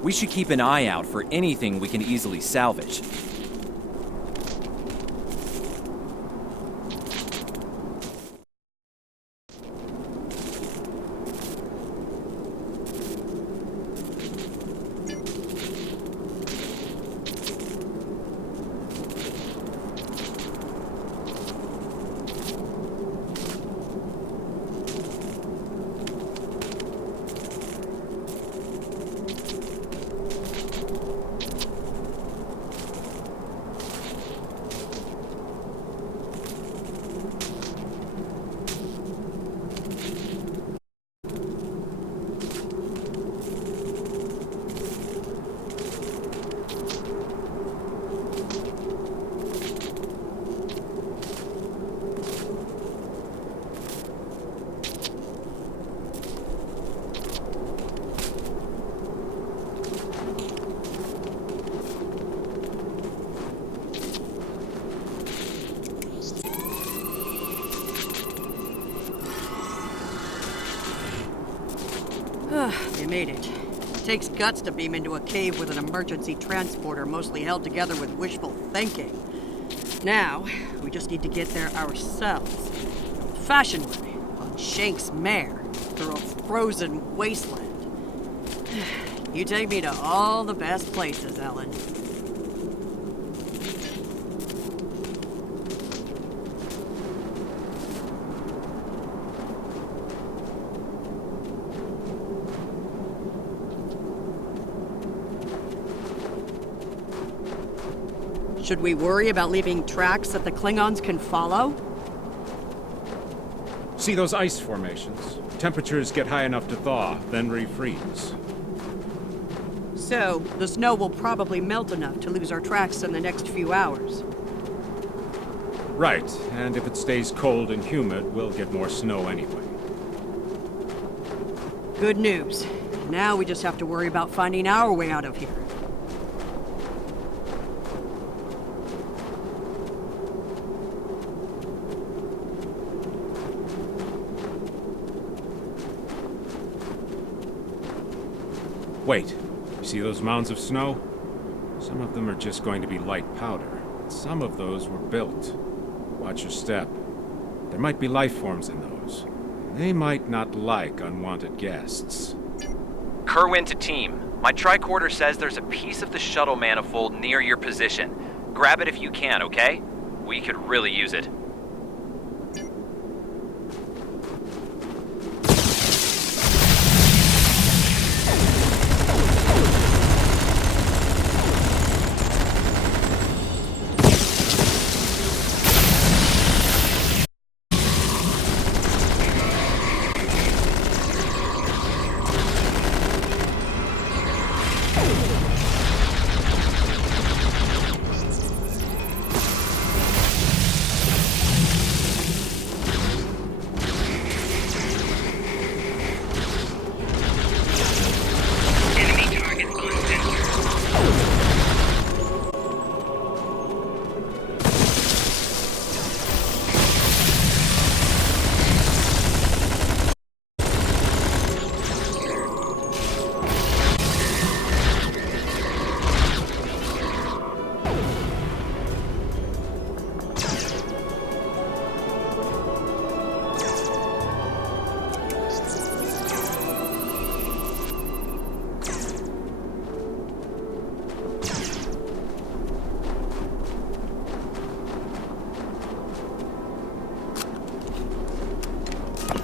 We should keep an eye out for anything we can easily salvage. made it. It takes guts to beam into a cave with an emergency transporter mostly held together with wishful thinking. Now, we just need to get there ourselves. The old-fashioned way, on Shank's mare, through a frozen wasteland. You take me to all the best places, Ellen. Should we worry about leaving tracks that the Klingons can follow? See those ice formations? Temperatures get high enough to thaw, then refreeze. So, the snow will probably melt enough to lose our tracks in the next few hours. Right, and if it stays cold and humid, we'll get more snow anyway. Good news. Now we just have to worry about finding our way out of here. Wait, you see those mounds of snow? Some of them are just going to be light powder. Some of those were built. Watch your step. There might be life forms in those. They might not like unwanted guests. Kerwin to team. My tricorder says there's a piece of the shuttle manifold near your position. Grab it if you can, okay? We could really use it.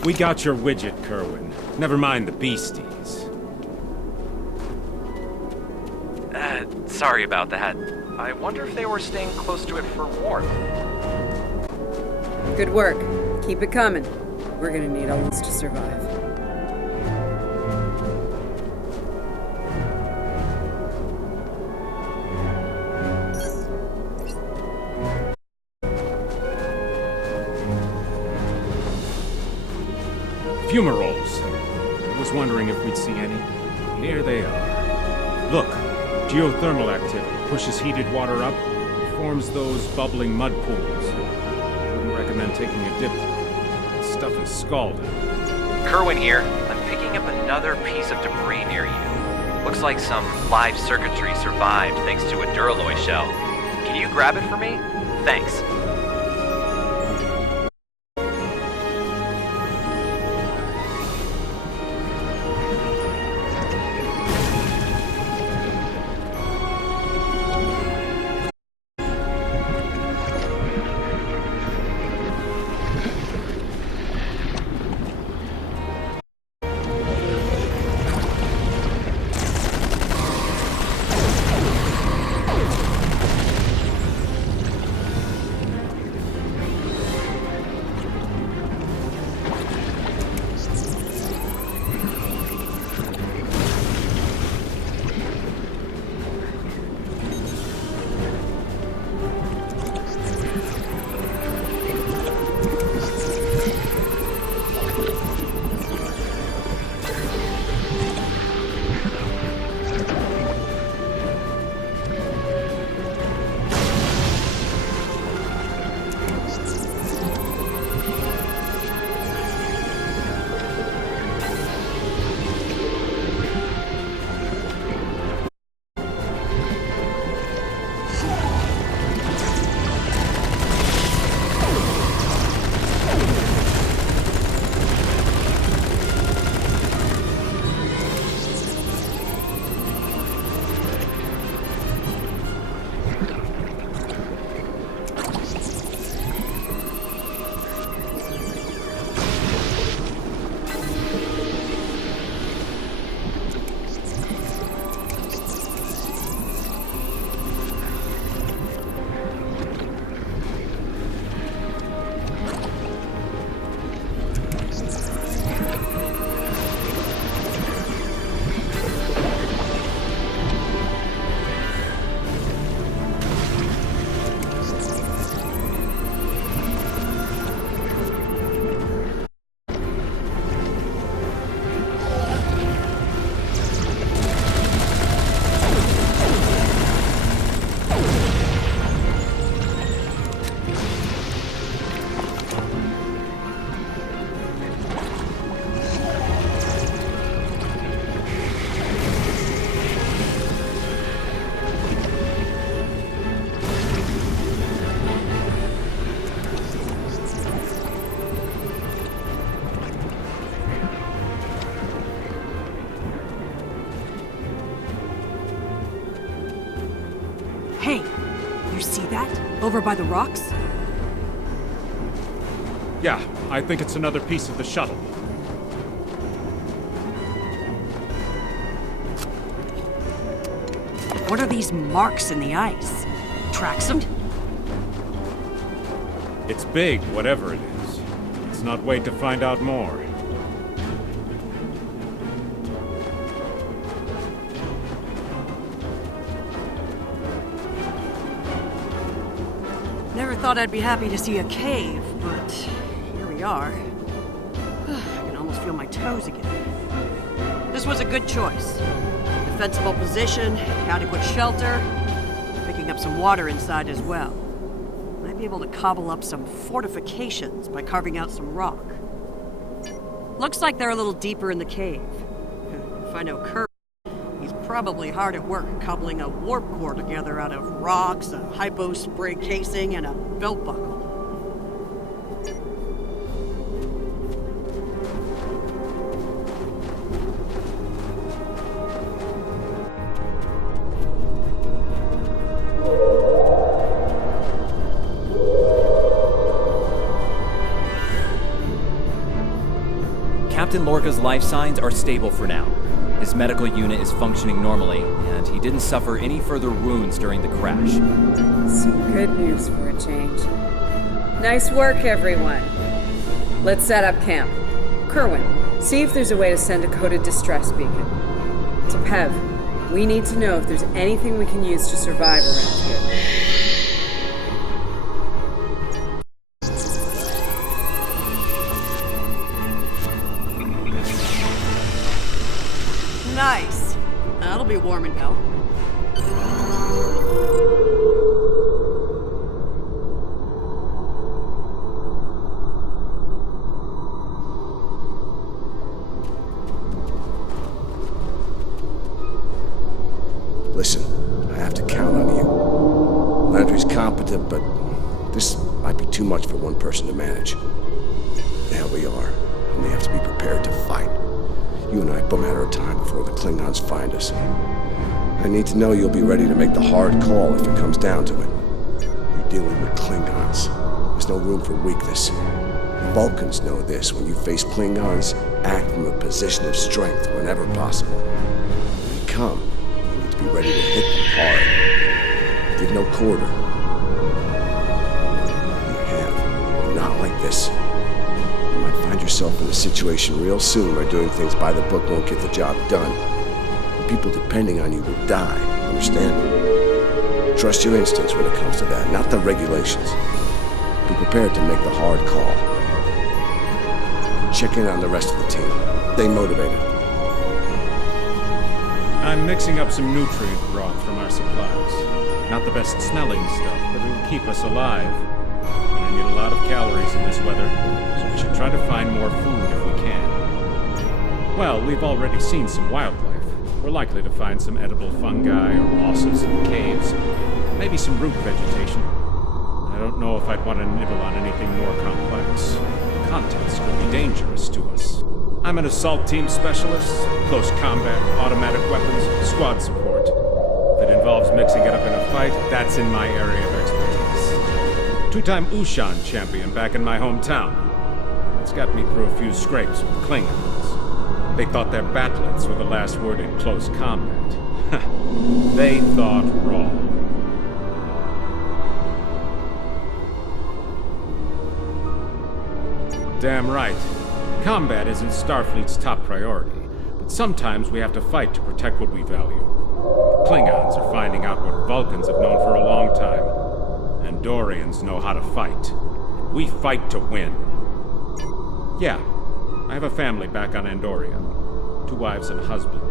We got your widget, Kerwin. Never mind the beasties. Sorry about that. I wonder if they were staying close to it for warmth. Good work. Keep it coming. We're gonna need all this to survive. Fumaroles. I was wondering if we'd see any. Here they are. Look, geothermal activity pushes heated water up, forms those bubbling mud pools. Wouldn't recommend taking a dip. This stuff is scalding. Kerwin here. I'm picking up another piece of debris near you. Looks like some live circuitry survived thanks to a Duralloy shell. Can you grab it for me? Thanks. You see that? Over by the rocks? Yeah, I think it's another piece of the shuttle. What are these marks in the ice? Tracks them? It's big, whatever it is. Let's not wait to find out more. Never thought I'd be happy to see a cave, but here we are. I can almost feel my toes again. This was a good choice. Defensible position, adequate shelter, picking up some water inside as well. Might be able to cobble up some fortifications by carving out some rock. Looks like they're a little deeper in the cave. If I know Kurt, he's probably hard at work cobbling a warp core together out of rocks, a hypo spray casing, and a belt buckle. Captain Lorca's life signs are stable for now. His medical unit is functioning normally, and he didn't suffer any further wounds during the crash. Some good news for a change. Nice work, everyone. Let's set up camp. Kerwin, see if there's a way to send a coded distress beacon. To Pev, we need to know if there's anything we can use to survive around here. Nice. That'll be warm and go. Listen, I have to count on you. Landry's competent, but this might be too much for one person to manage. There we are, and we have to be prepared to fight. You and I both matter of time before the Klingons find us. I need to know you'll be ready to make the hard call if it comes down to it. You're dealing with Klingons. There's no room for weakness. The Vulcans know this. When you face Klingons, act from a position of strength whenever possible. When they come, you need to be ready to hit them hard. Give no quarter. You have. Not like this. You might find yourself in a situation real soon where doing things by the book won't get the job done. The people depending on you will die, understand? Trust your instincts when it comes to that, not the regulations. Be prepared to make the hard call. Check in on the rest of the team. Stay motivated. I'm mixing up some nutrient broth from our supplies. Not the best smelling stuff, but it'll keep us alive. I need a lot of calories in this weather, so we should try to find more food if we can. Well, we've already seen some wildlife. We're likely to find some edible fungi or mosses in the caves. Maybe some root vegetation. I don't know if I'd want to nibble on anything more complex. The contents could be dangerous to us. I'm an assault team specialist, close combat, automatic weapons, squad support. If it involves mixing it up in a fight, that's in my area of expertise. Two-time Ushan champion back in my hometown. It's got me through a few scrapes with Klingons. They thought their batlets were the last word in close combat. They thought wrong. Damn right. Combat isn't Starfleet's top priority, but sometimes we have to fight to protect what we value. The Klingons are finding out what Vulcans have known for a long time. Andorians know how to fight. We fight to win. Yeah, I have a family back on Andoria. 2 wives and a husband.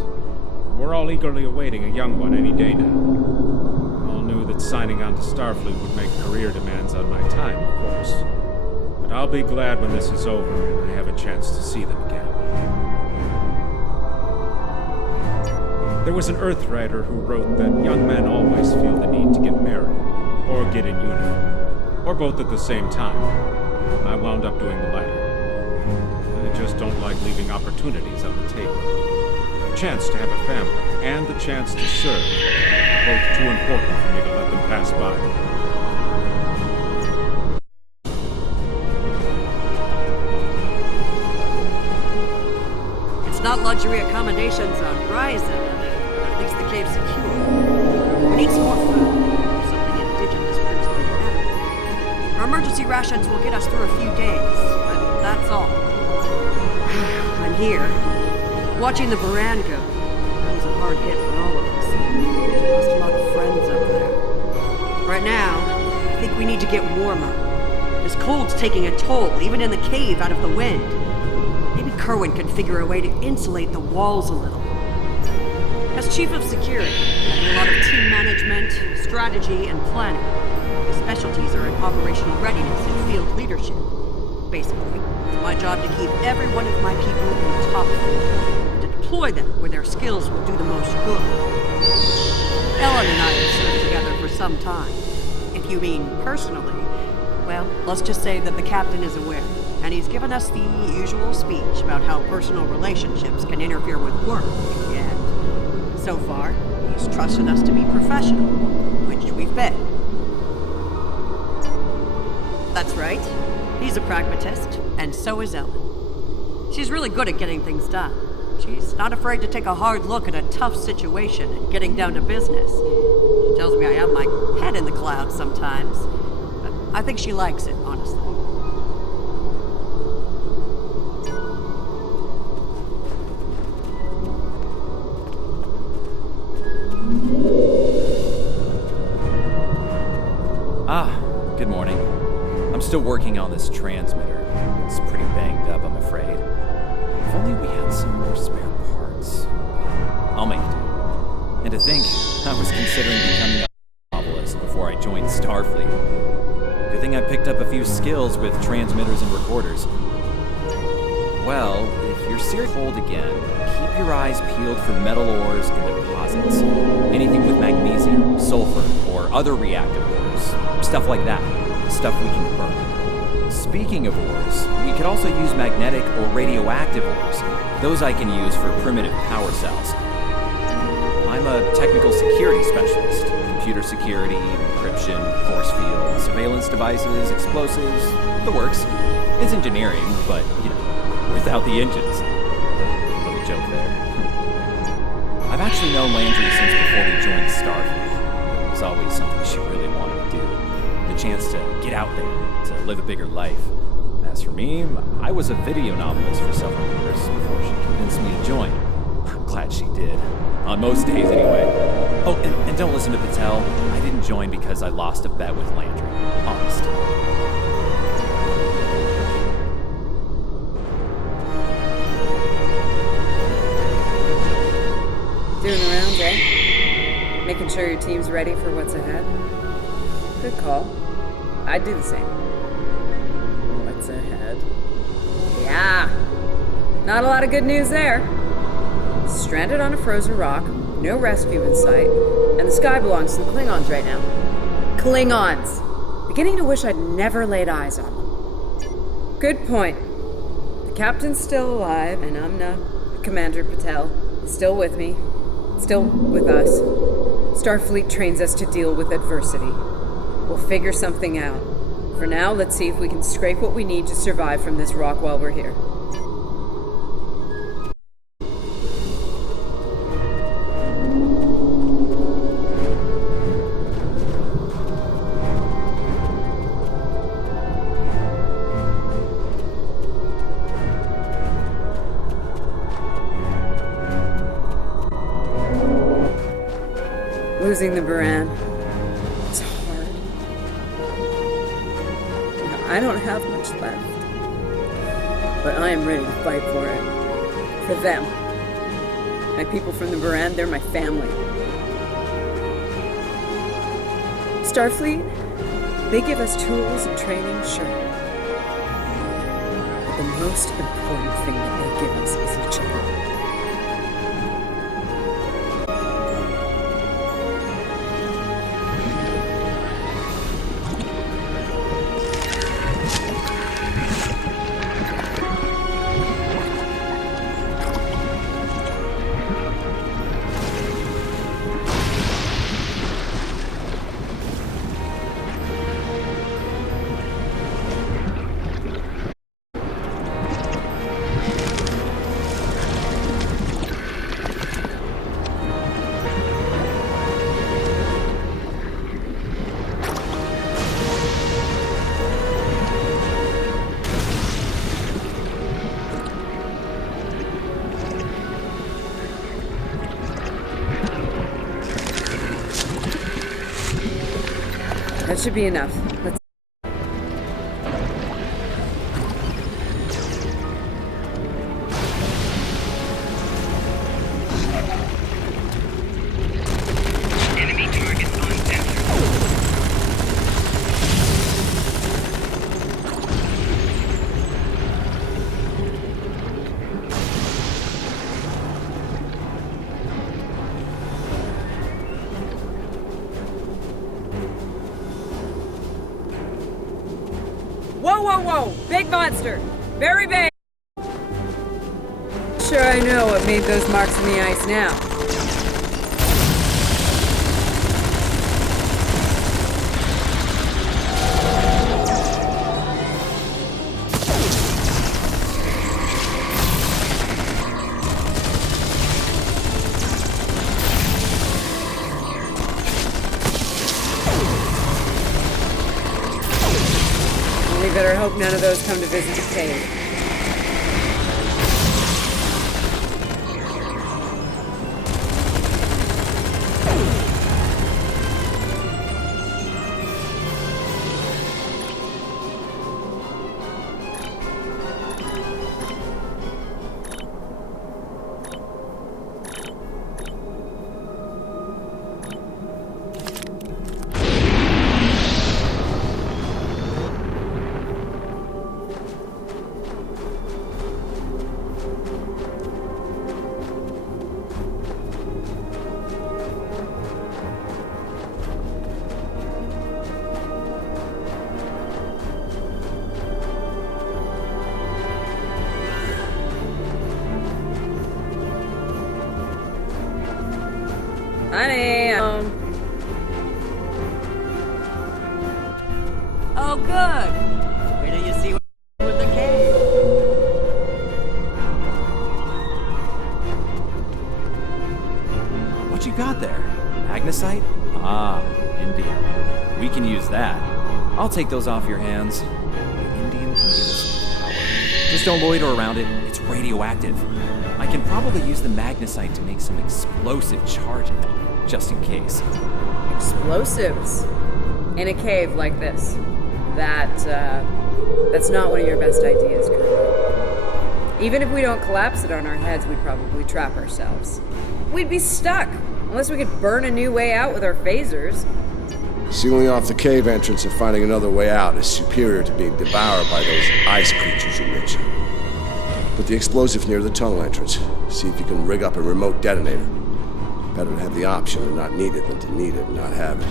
We're all eagerly awaiting a young one any day now. All knew that signing on to Starfleet would make career demands on my time, of course. But I'll be glad when this is over and I have a chance to see them again. There was an Earthwriter who wrote that young men always feel the need to get married, or get in uniform, or both at the same time. I wound up doing the latter. I just don't like leaving opportunities on the table. chance to have a family and the chance to serve, both too important for me to let them pass by. It's not luxury accommodations on Ryzen. At least the cave's secure. We need some more food. Something indigenous proves to be edible. Our emergency rations will get us through a few days, but that's all. I'm here, watching the Baran go. That was a hard hit for all of us. We lost a lot of friends up there. Right now, I think we need to get warmer. This cold's taking a toll, even in the cave out of the wind. Maybe Kerwin can figure a way to insulate the walls a little. As Chief of Security, I do a lot of team management, strategy, and planning. My specialties are in operational readiness and field leadership. Basically, it's my job to keep every one of my people in the top form, and to deploy them where their skills will do the most good. Ellen and I have served together for some time. If you mean personally, well, let's just say that the captain is aware, and he's given us the usual speech about how personal relationships can interfere with work, and so far, he's trusted us to be professional, which we've been. That's right. He's a pragmatist, and so is Ellen. She's really good at getting things done. She's not afraid to take a hard look at a tough situation and getting down to business. She tells me I have my head in the clouds sometimes, but I think she likes it, honestly. Good morning. I'm still working on this transmitter. It's pretty banged up, I'm afraid. If only we had some more spare parts. I'll make it do. And to think, I was considering becoming a novelist before I joined Starfleet. Good thing I picked up a few skills with transmitters and recorders. Well, if you're serious, hold again, keep your eyes peeled for metal ores and deposits. Anything with magnesium, sulfur, or other reactive ores. Stuff like that. Stuff we can burn. Speaking of ores, we could also use magnetic or radioactive ores. Those I can use for primitive power cells. I'm a technical security specialist. Computer security, encryption, force field, surveillance devices, explosives, the works. It's engineering, but, without the engines. Little joke there. I've actually known Landry since before we joined Starfleet. It was always something she really wanted to do. The chance to get out there, to live a bigger life. As for me, I was a video novelist for several years before she convinced me to join. I'm glad she did. On most days, anyway. Oh, and don't listen to Patel. I didn't join because I lost a bet with Landry. Honest. Doing the rounds, eh? Making sure your team's ready for what's ahead? Good call. I'd do the same. What's ahead? Yeah. Not a lot of good news there. Stranded on a frozen rock, no rescue in sight, and the sky belongs to the Klingons right now. Klingons! Beginning to wish I'd never laid eyes on them. Good point. The captain's still alive, and Commander Patel, still with me. Still with us. Starfleet trains us to deal with adversity. We'll figure something out. For now, let's see if we can scrape what we need to survive from this rock while we're here. Losing the Baran. It's hard. I don't have much left. But I am ready to fight for it. For them. My people from the Baran, they're my family. Starfleet, they give us tools and training, sure. But the most important thing that they give us is each other. That should be enough. Let's... Enemy target on center. Whoa, whoa, whoa! Big monster! Very big! Sure I know what made those marks in the ice now. We better hope none of those come to visit the cave. Honey, Oh, good. Wait till you see what's with the cave. What you got there? Magnesite? Ah, Indian. We can use that. I'll take those off your hands. The Indian can give us power. Just don't loiter around it. It's radioactive. I can probably use the magnesite to make some explosive charges, just in case. explosives in a cave like this. That's not one of your best ideas, Colonel. Even if we don't collapse it on our heads, we'd probably trap ourselves. We'd be stuck, unless we could burn a new way out with our phasers. Sealing off the cave entrance and finding another way out is superior to being devoured by those ice creatures you mentioned. Put the explosive near the tunnel entrance. See if you can rig up a remote detonator. Better to have the option and not need it than to need it and not have it.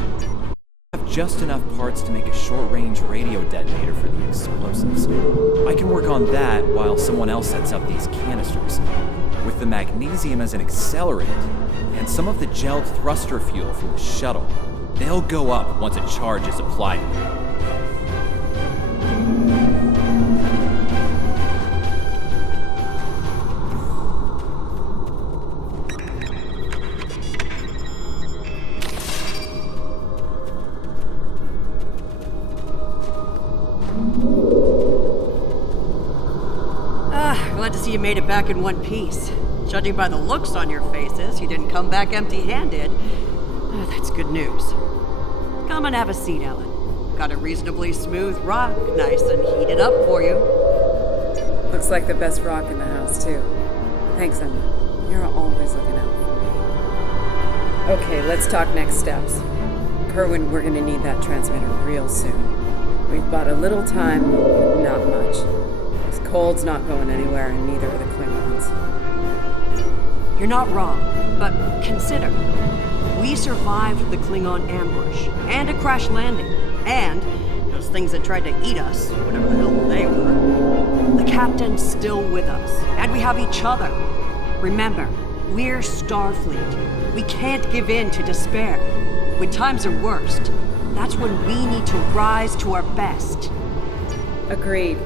I have just enough parts to make a short-range radio detonator for the explosives. I can work on that while someone else sets up these canisters. With the magnesium as an accelerant, and some of the gelled thruster fuel from the shuttle, they'll go up once a charge is applied. Glad to see you made it back in one piece. Judging by the looks on your faces, you didn't come back empty-handed. That's good news. Come and have a seat, Ellen. Got a reasonably smooth rock, nice and heated up for you. Looks like the best rock in the house, too. Thanks, Emma. You're always looking out for me. Okay, let's talk next steps. Kerwin, we're gonna need that transmitter real soon. We've bought a little time, but not much. This cold's not going anywhere, and neither are the Klingons. You're not wrong, but consider. We survived the Klingon ambush, and a crash landing, and those things that tried to eat us, whatever the hell they were. The captain's still with us, and we have each other. Remember, we're Starfleet. We can't give in to despair. When times are worst, that's when we need to rise to our best. Agreed.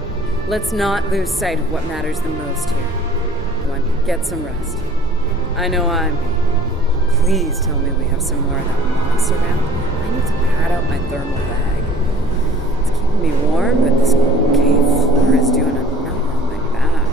Let's not lose sight of what matters the most here. One, get some rest. I know I'm... Please tell me we have some more of that moss around. I need to pad out my thermal bag. It's keeping me warm, but this cave floor is doing a number on my back.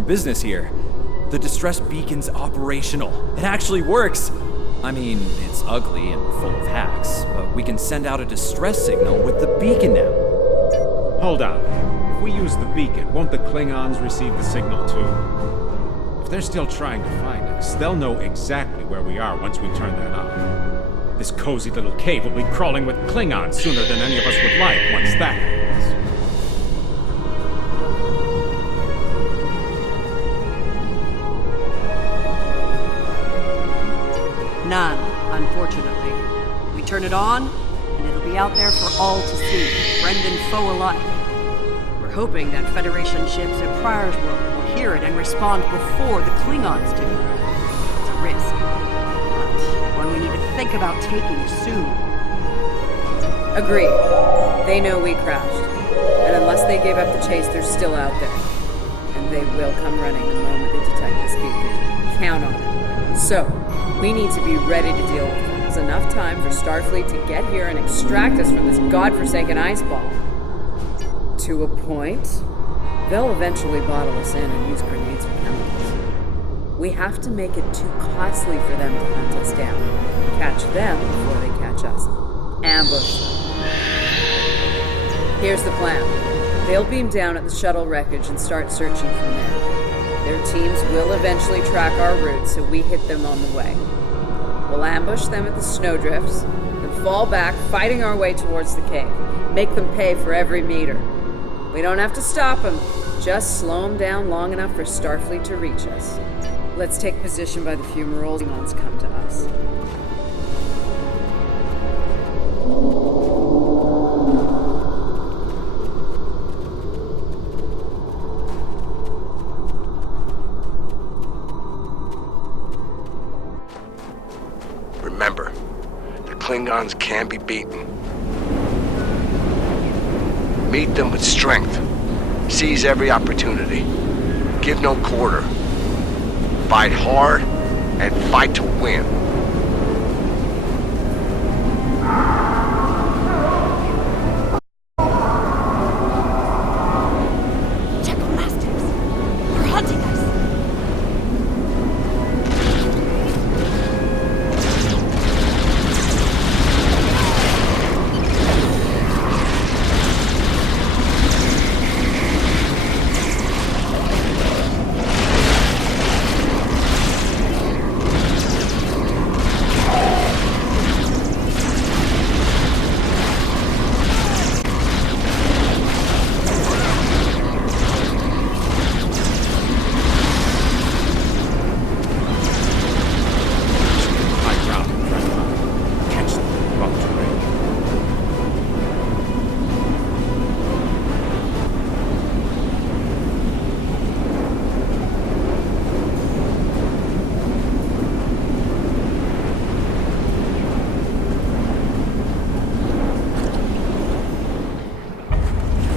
important business here. The distress beacon's operational. It actually works. I mean, it's ugly and full of hacks, but we can send out a distress signal with the beacon now. Hold on. If we use the beacon, won't the Klingons receive the signal too? If they're still trying to find us, they'll know exactly where we are once we turn that on. This cozy little cave will be crawling with Klingons sooner than any of us would like once that happens. None, unfortunately. We turn it on, and it'll be out there for all to see, friend and foe alike. We're hoping that Federation ships at Pryor's World will hear it and respond before the Klingons do. It's a risk, but one we need to think about taking soon. Agreed. They know we crashed. And unless they gave up the chase, they're still out there. And they will come running the moment they detect this beacon. Count on it. So, we need to be ready to deal with them. There's enough time for Starfleet to get here and extract us from this godforsaken ice ball. To a point, they'll eventually bottle us in and use grenades or chemicals. We have to make it too costly for them to hunt us down. Catch them before they catch us. Ambush them. Here's the plan. They'll beam down at the shuttle wreckage and start searching from there. Their teams will eventually track our route, so we hit them on the way. We'll ambush them at the snowdrifts, then fall back, fighting our way towards the cave. Make them pay for every meter. We don't have to stop them, just slow them down long enough for Starfleet to reach us. Let's take position by the fumaroles once come to us. Remember, the Klingons can be beaten. Meet them with strength. Seize every opportunity. Give no quarter. Fight hard and fight to win. Check the blasters. They're hunting us.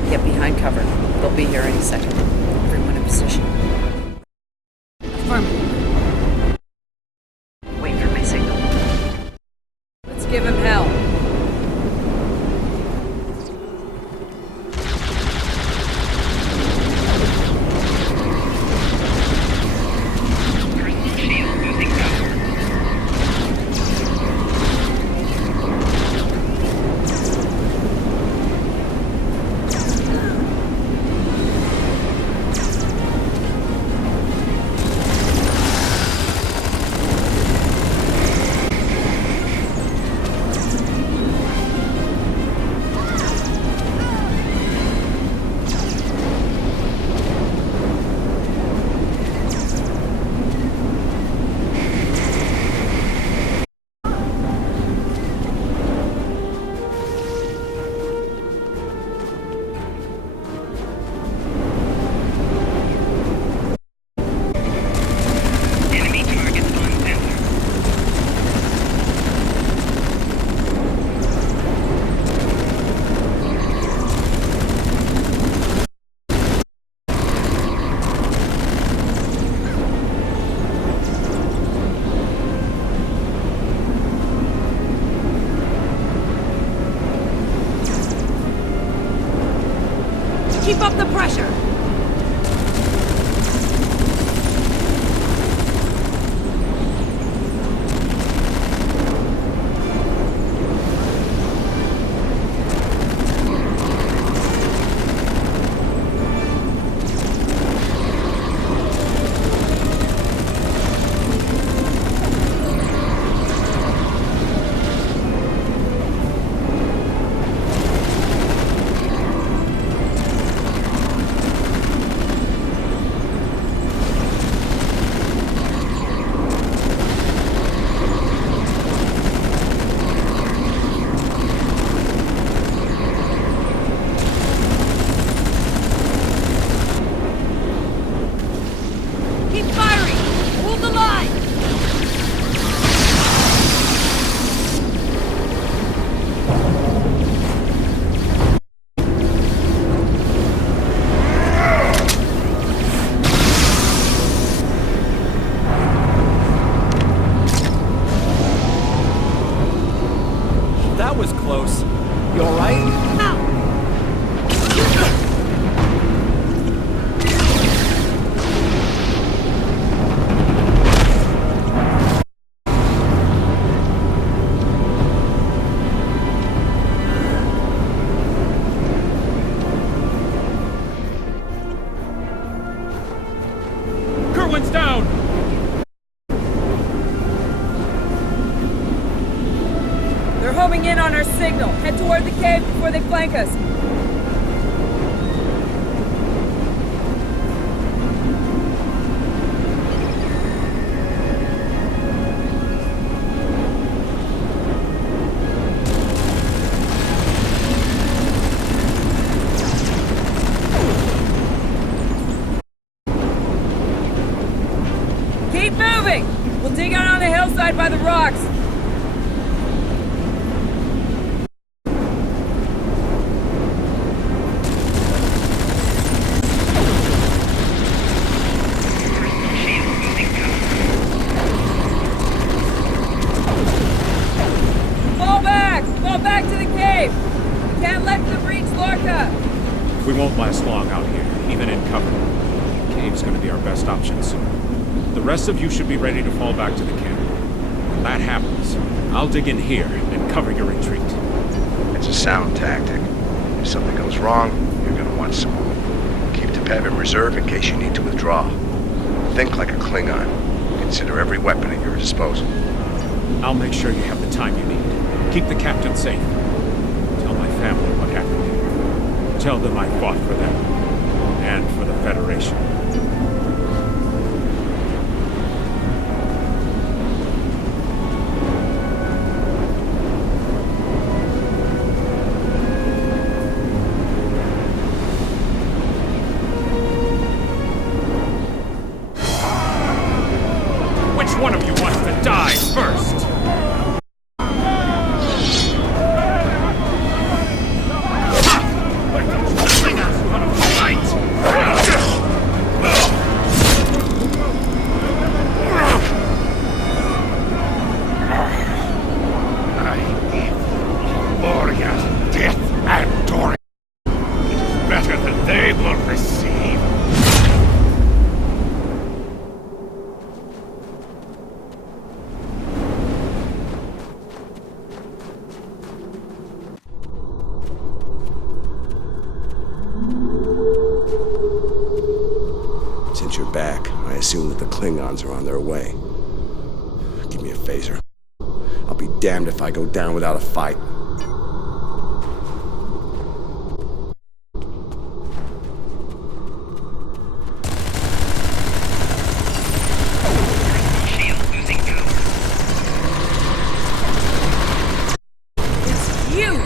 Get behind cover. They'll be here any second. Everyone in position. Affirmative. Wait for my signal. Let's give him hell. Shield losing power. Enemy targets on sensor. Keep up the pressure. close. You alright? Kerwin's down! They're homing in on our signal. Head toward the cave before they flank us. Keep moving! We'll dig out on the hillside by the rocks. Fall back to the cave! We can't let them reach Lorca! We won't last long out here, even in cover. The cave's gonna be our best option soon. The rest of you should be ready to fall back to the camp. When that happens, I'll dig in here and cover your retreat. It's a sound tactic. If something goes wrong, you're gonna want some. Keep the Pev in reserve in case you need to withdraw. Think like a Klingon. Consider every weapon at your disposal. I'll make sure you have the time you need. Keep the captain safe. Tell my family what happened here. Tell them I fought for them. And for the Federation. Which one of you wants to die first? Since you're back, I assume that the Klingons are on their way. Give me a phaser. I'll be damned if I go down without a fight. It's you!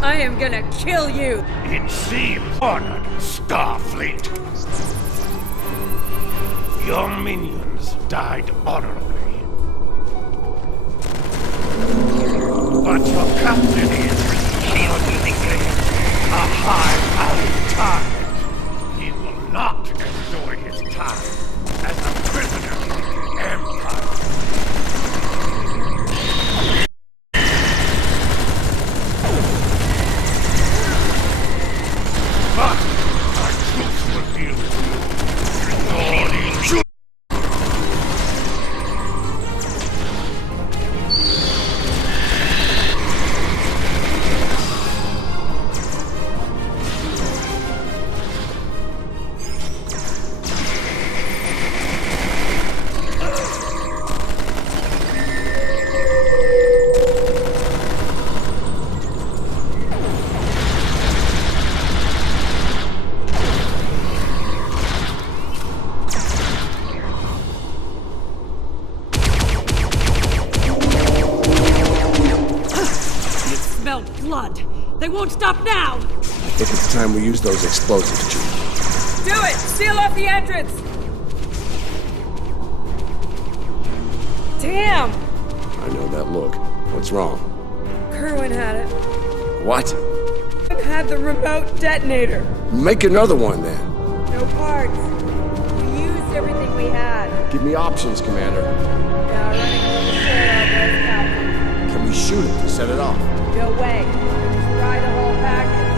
I am gonna kill you! It seems honored, Starfleet. Your minions died honorably. But your captain is a high-powered target. He will not enjoy his time as a prisoner in the Empire. But our troops will deal with you. All in blood. They won't stop now! I think it's time we use those explosives, Chief. Do it! Seal off the entrance! Damn! I know that look. What's wrong? Kerwin had it. What? Had the remote detonator. Make another one, then. No parts. We used everything we had. Give me options, Commander. Now running a little short on those, Captain. Can we shoot it to set it off? No way. Try the whole package.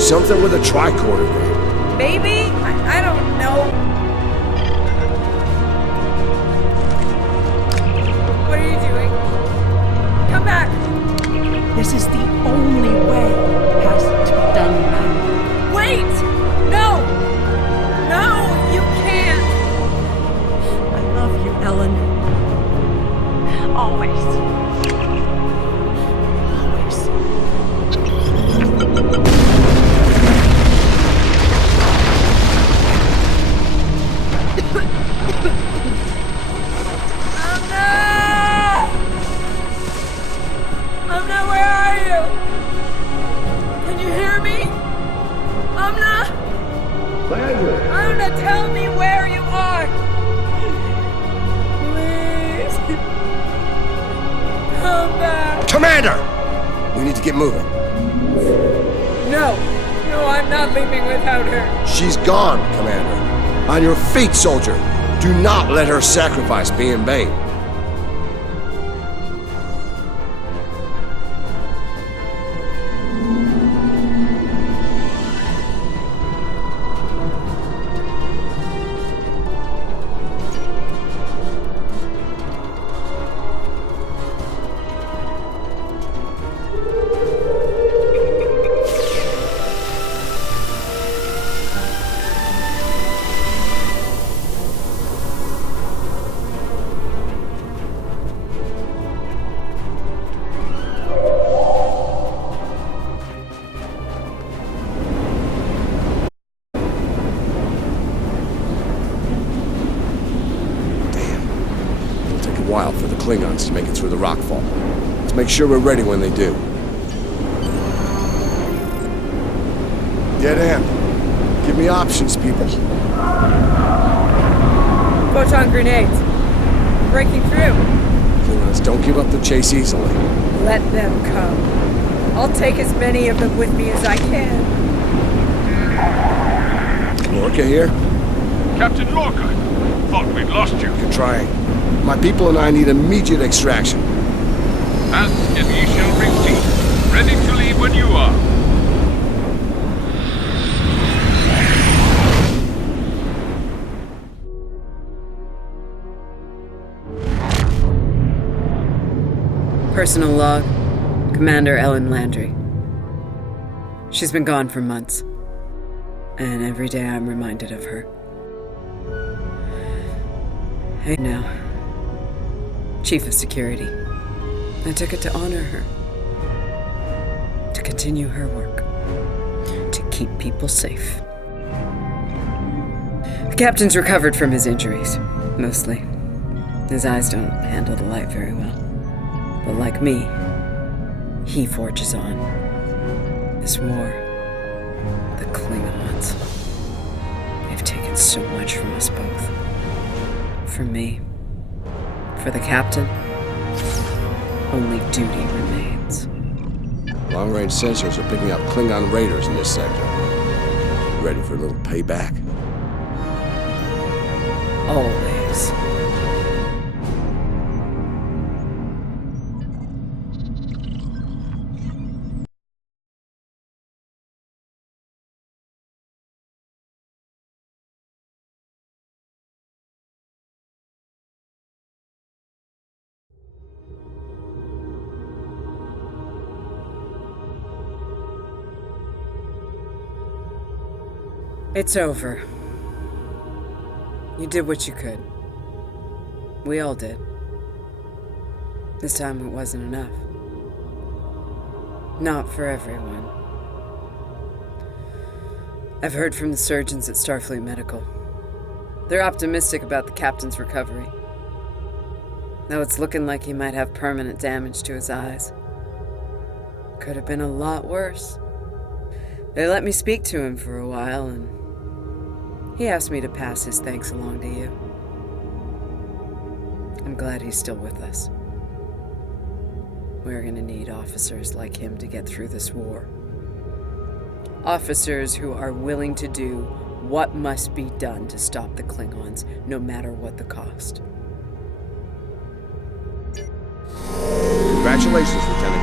Something with a tricorder there. Maybe? I don't know. What are you doing? Come back! This is the only way. It has to be done manually. Wait! No! No, you can't! I love you, Ellen. Always. Amna, where are you? Can you hear me? Amna! Amna, tell me where you are! Please! Come back! Commander! We need to get moving. No! No, I'm not leaving without her. She's gone, Commander. On your feet, soldier. Do not let her sacrifice be in vain. While for the Klingons to make it through the rockfall. Let's make sure we're ready when they do. Dead end. Give me options, people. Photon grenades. Breaking through. Klingons don't give up the chase easily. Let them come. I'll take as many of them with me as I can. Lorca here? Captain Lorca, thought we'd lost you. You're trying. My people and I need immediate extraction. Ask and ye shall receive. Ready to leave when you are. Personal log, Commander Ellen Landry. She's been gone for months, and every day I'm reminded of her. Hey now, Chief of Security. I took it to honor her, to continue her work, to keep people safe. The captain's recovered from his injuries, mostly. His eyes don't handle the light very well. But like me, he forges on. This war, the Klingons, they've taken so much from us both. For me, for the captain, only duty remains. Long-range sensors are picking up Klingon raiders in this sector. Ready for a little payback? Always. It's over. You did what you could. We all did. This time it wasn't enough. Not for everyone. I've heard from the surgeons at Starfleet Medical. They're optimistic about the captain's recovery. Though it's looking like he might have permanent damage to his eyes. Could have been a lot worse. They let me speak to him for a while, and he asked me to pass his thanks along to you. I'm glad he's still with us. We're gonna need officers like him to get through this war. Officers who are willing to do what must be done to stop the Klingons, no matter what the cost. Congratulations, Lieutenant